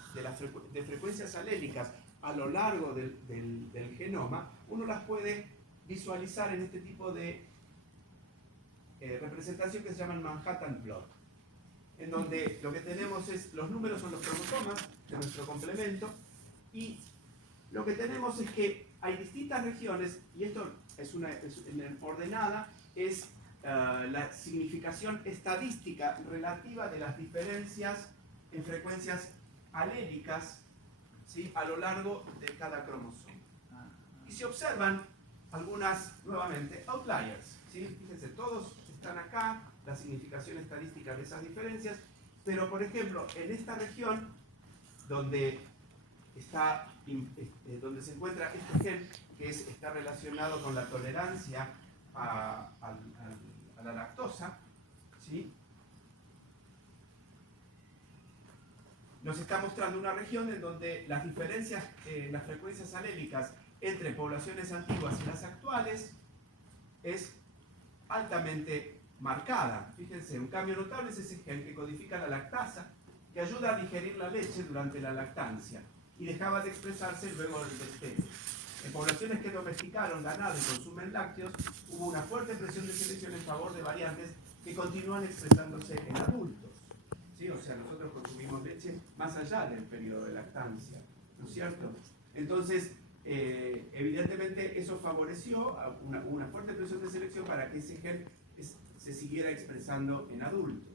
de frecuencias alélicas a lo largo del genoma, uno las puede visualizar en este tipo de representación que se llaman Manhattan Plot, en donde lo que tenemos los números son los cromosomas de nuestro complemento, y lo que tenemos es que hay distintas regiones, y esto en ordenada es la significación estadística relativa de las diferencias en frecuencias alélicas, ¿sí? A lo largo de cada cromosoma. Y se observan algunas, nuevamente, outliers, ¿sí? Fíjense, todos están acá, la significación estadística de esas diferencias, pero por ejemplo, en esta región donde se encuentra este gen que está relacionado con la tolerancia a la lactosa, ¿sí? Nos está mostrando una región en donde las diferencias, las frecuencias alélicas entre poblaciones antiguas y las actuales es altamente marcada. Fíjense, un cambio notable es ese gen que codifica la lactasa, que ayuda a digerir la leche durante la lactancia y dejaba de expresarse luego del destete. En poblaciones que domesticaron ganado y consumen lácteos, hubo una fuerte presión de selección en favor de variantes que continúan expresándose en adultos. ¿Sí? O sea, nosotros consumimos leche más allá del periodo de lactancia, ¿no es cierto? Entonces, evidentemente eso favoreció una fuerte presión de selección para que ese gen se siguiera expresando en adultos.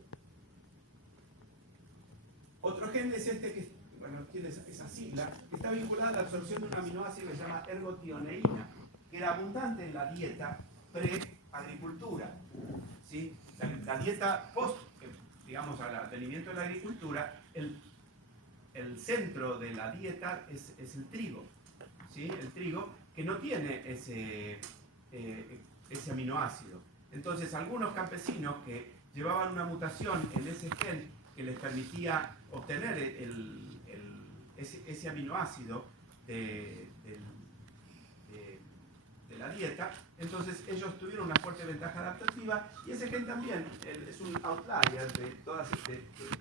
Otro gen es tiene esa sigla, que está vinculada a la absorción de un aminoácido que se llama ergotioneína, que era abundante en la dieta pre-agricultura. ¿Sí? La dieta post, digamos, al advenimiento de la agricultura, el centro de la dieta es el trigo. ¿Sí? El trigo que no tiene ese aminoácido. Entonces, algunos campesinos que llevaban una mutación en ese gen que les permitía obtener ese aminoácido de la dieta, entonces ellos tuvieron una fuerte ventaja adaptativa y ese gen también es un outlier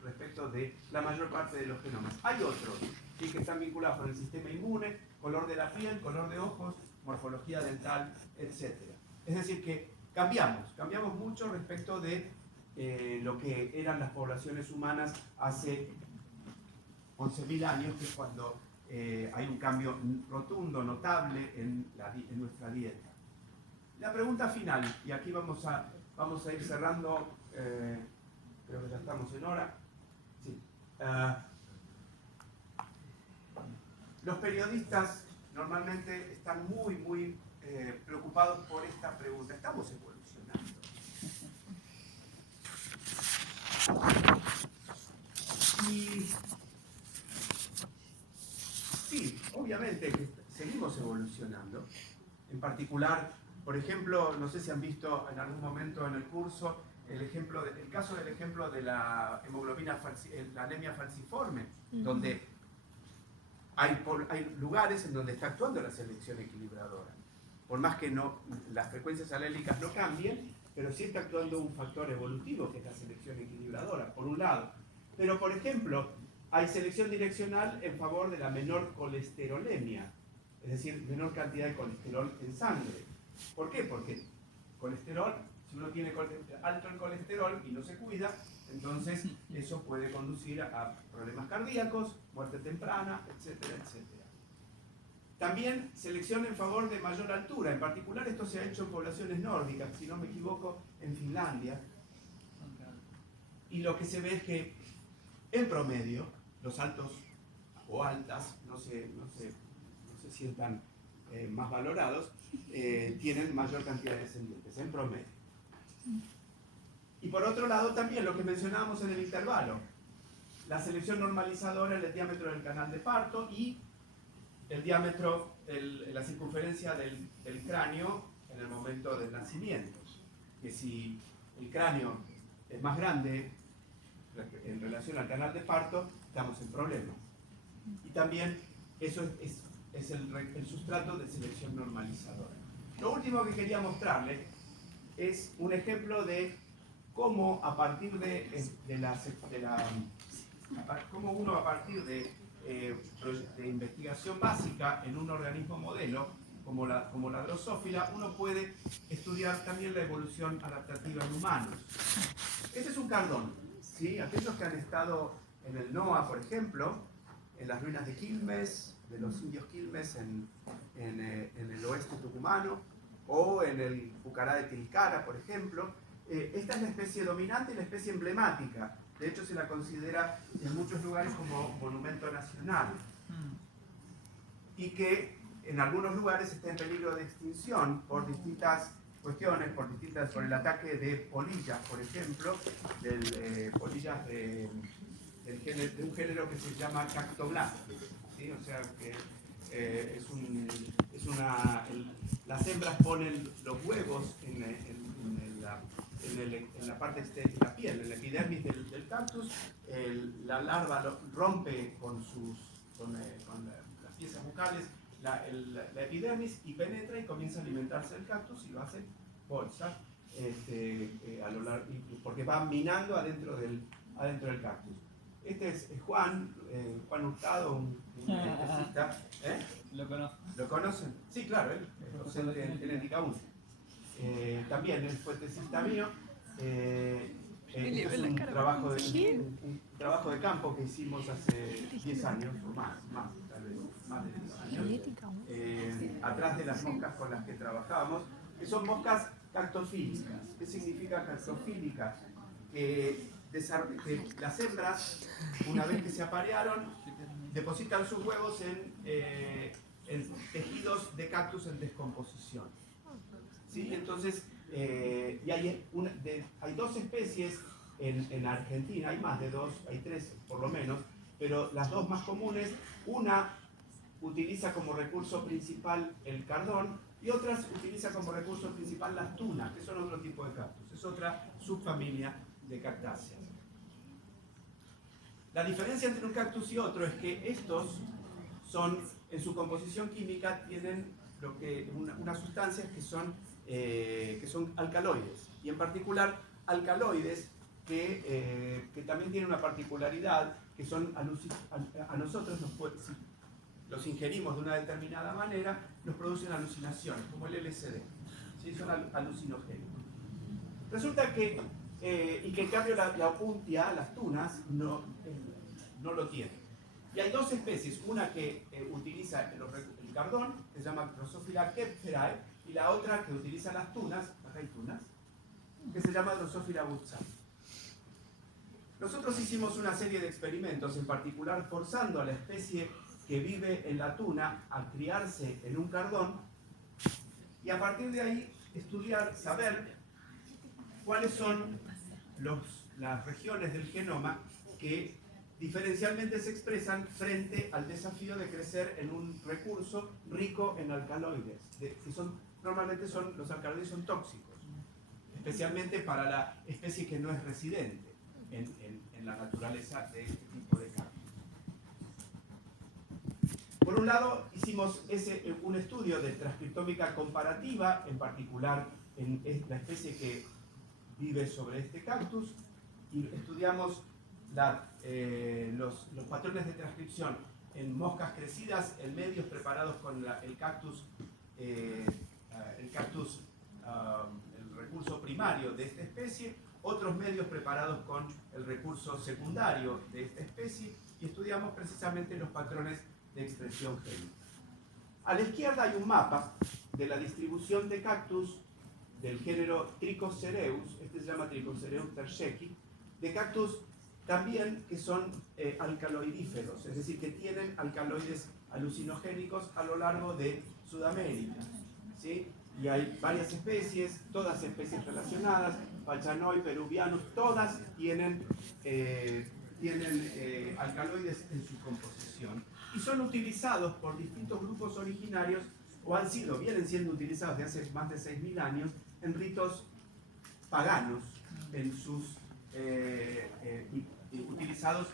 respecto de la mayor parte de los genomas. Hay otros ¿sí? que están vinculados con el sistema inmune, color de la piel, color de ojos, morfología dental, etc. Es decir que cambiamos mucho respecto de lo que eran las poblaciones humanas hace 11.000 años, que es cuando hay un cambio rotundo, notable en nuestra dieta. La pregunta final, y aquí vamos a ir cerrando, creo que ya estamos en hora. Sí. Los periodistas normalmente están muy preocupados por esta pregunta. ¿Estamos evolucionando? Y sí, obviamente que seguimos evolucionando. En particular, por ejemplo, no sé si han visto en algún momento en el curso el caso del ejemplo de la hemoglobina, la anemia falciforme, donde hay lugares en donde está actuando la selección equilibradora. Por más que las frecuencias alélicas no cambien, pero sí está actuando un factor evolutivo que es la selección equilibradora, por un lado. Pero, por ejemplo, hay selección direccional en favor de la menor colesterolemia, es decir, menor cantidad de colesterol en sangre. ¿Por qué? Porque colesterol, si uno tiene alto el colesterol y no se cuida, entonces eso puede conducir a problemas cardíacos, muerte temprana, etcétera, etcétera. También selección en favor de mayor altura, en particular esto se ha hecho en poblaciones nórdicas, si no me equivoco, en Finlandia. Y lo que se ve es que, en promedio, los altos o altas no se sientan más valorados, tienen mayor cantidad de descendientes, en promedio. Y por otro lado también lo que mencionábamos en el intervalo, la selección normalizadora en el diámetro del canal de parto y el diámetro, la circunferencia del cráneo en el momento del nacimiento. Que si el cráneo es más grande en relación al canal de parto, estamos en problemas. Y también eso es el sustrato de selección normalizadora. Lo último que quería mostrarles es un ejemplo de cómo a partir cómo uno a partir de investigación básica en un organismo modelo como la drosófila, uno puede estudiar también la evolución adaptativa en humanos. Este es un cardón, ¿sí? Aquellos que han estado en el NOA, por ejemplo, en las ruinas de Quilmes, de los indios Quilmes en el oeste tucumano, o en el Pucará de Tilcara, por ejemplo, esta es la especie dominante y la especie emblemática. De hecho, se la considera en muchos lugares como monumento nacional. Y que en algunos lugares está en peligro de extinción por distintas cuestiones, por el ataque de polillas, por ejemplo, polillas de un género que se llama Cactoblastes, ¿sí? O sea que las hembras ponen los huevos en la parte externa de la piel, en la epidermis del cactus. La larva rompe con las piezas bucales la epidermis y penetra y comienza a alimentarse del cactus y lo hace bolsa porque va minando adentro del cactus. Este es Juan Hurtado, un genetista. Lo conozco. ¿Lo conocen? Sí, claro, él es docente en genética 1. También él fue tesista mío. Es un trabajo de campo que hicimos hace 10 años, o más de 10 años, atrás de las moscas con las que trabajábamos, que son moscas cactofílicas. ¿Qué significa cactofílica? Que las hembras, una vez que se aparearon, depositan sus huevos en tejidos de cactus en descomposición. ¿Sí? Entonces, y hay dos especies en Argentina, hay más de dos, hay tres por lo menos, pero las dos más comunes, una utiliza como recurso principal el cardón y otras utiliza como recurso principal las tunas, que son otro tipo de cactus, es otra subfamilia de cactáceas. La diferencia entre un cactus y otro es que estos son, en su composición química, tienen unas sustancias que son alcaloides, y en particular alcaloides que también tienen una particularidad, que son a nosotros, si los ingerimos de una determinada manera, nos producen alucinaciones, como el LSD, ¿sí? Son alucinogénicos. Resulta que, y que en cambio la opuntia, las tunas, no lo tienen. Y hay dos especies, una que utiliza el cardón, que se llama Drosophila kempferi, y la otra que utiliza las tunas, acá hay tunas, que se llama Drosophila butzae. Nosotros hicimos una serie de experimentos, en particular forzando a la especie que vive en la tuna a criarse en un cardón, y a partir de ahí saber cuáles son las regiones del genoma que diferencialmente se expresan frente al desafío de crecer en un recurso rico en alcaloides, normalmente los alcaloides son tóxicos, especialmente para la especie que no es residente en la naturaleza de este tipo de cactus. Por un lado, hicimos un estudio de transcriptómica comparativa, en particular en la especie que vive sobre este cactus, y estudiamos los patrones de transcripción en moscas crecidas, en medios preparados con el recurso primario de esta especie, otros medios preparados con el recurso secundario de esta especie, y estudiamos precisamente los patrones de expresión génica. A la izquierda hay un mapa de la distribución de cactus del género Trichocereus, este se llama Trichocereus tersheki, de cactus también que son alcaloidíferos, es decir, que tienen alcaloides alucinogénicos a lo largo de Sudamérica, ¿sí? Y hay varias especies, todas especies relacionadas, Pachanoi, Peruvianus, todas tienen alcaloides en su composición y son utilizados por distintos grupos originarios, o vienen siendo utilizados desde hace más de 6.000 años en ritos paganos, utilizados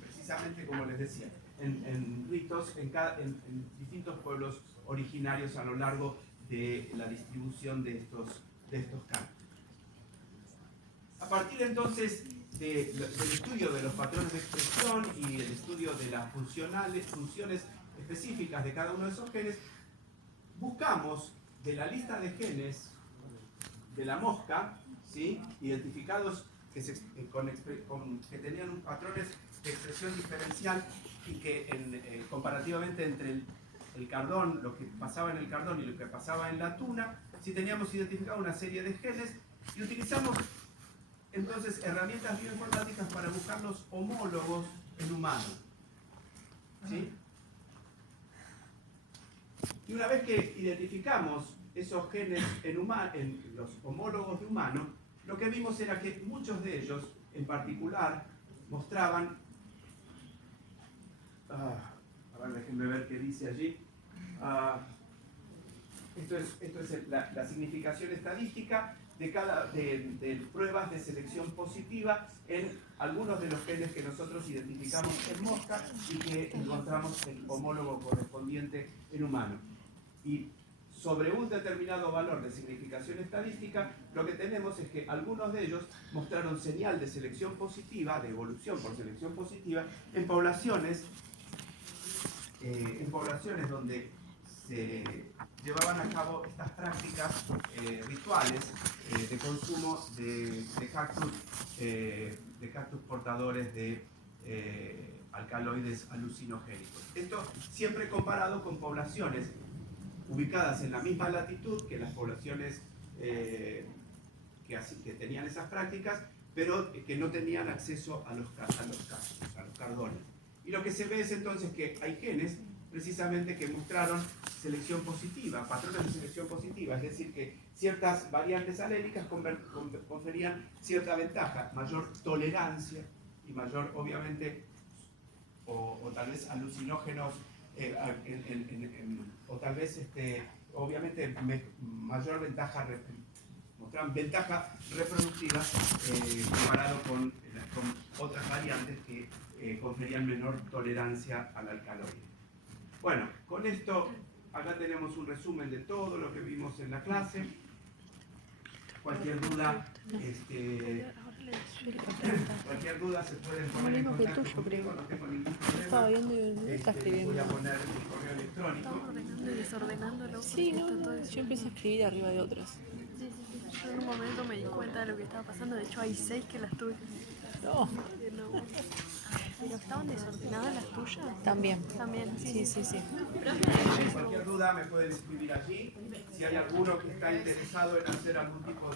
precisamente, como les decía, en ritos en distintos pueblos originarios a lo largo de la distribución de estos cactus. A partir entonces del estudio de los patrones de expresión y el estudio de las funciones específicas de cada uno de esos genes, buscamos de la lista de genes de la mosca, ¿sí?, identificados que tenían patrones de expresión diferencial y que comparativamente entre el cardón, lo que pasaba en el cardón y lo que pasaba en la tuna, sí teníamos identificado una serie de genes y utilizamos entonces herramientas bioinformáticas para buscar los homólogos en humanos, ¿sí? Y una vez que identificamos esos genes en los homólogos de humanos, lo que vimos era que muchos de ellos, en particular, mostraban, a ver, déjenme ver qué dice allí, esto es la significación estadística de pruebas de selección positiva en algunos de los genes que nosotros identificamos en mosca y que encontramos el homólogo correspondiente en humano. Y sobre un determinado valor de significación estadística, lo que tenemos es que algunos de ellos mostraron señal de selección positiva, de evolución por selección positiva, en poblaciones donde se llevaban a cabo estas prácticas rituales de consumo de cactus portadores de alcaloides alucinogénicos. Esto siempre comparado con poblaciones ubicadas en la misma latitud que las poblaciones que tenían esas prácticas, pero que no tenían acceso a los cactus, a los cardones. Y lo que se ve es entonces que hay genes precisamente que mostraron selección positiva, patrones de selección positiva, es decir, que ciertas variantes alélicas conferían cierta ventaja, mayor tolerancia y mayor, obviamente, o tal vez alucinógenos, o tal vez, obviamente, mayor ventaja, mostraban ventaja reproductiva comparado con otras variantes que conferían menor tolerancia al alcaloide. Bueno, con esto, acá tenemos un resumen de todo lo que vimos en la clase. Cualquier duda, cualquier duda se pueden poner en contacto conmigo, no tengo ningún Estaba problema. viendo y está Voy escribiendo. a poner mi correo electrónico. Ordenando y desordenándolo. Sí, porque no, está todo no, eso. yo empecé a escribir arriba de otras. Sí. Yo en un momento me di cuenta de lo que estaba pasando. De hecho, hay 6 que las tuve. No, Que no. Pero estaban desordenadas las tuyas. también. También, Sí. Cualquier duda me pueden escribir allí. Si hay alguno que está interesado en hacer algún tipo de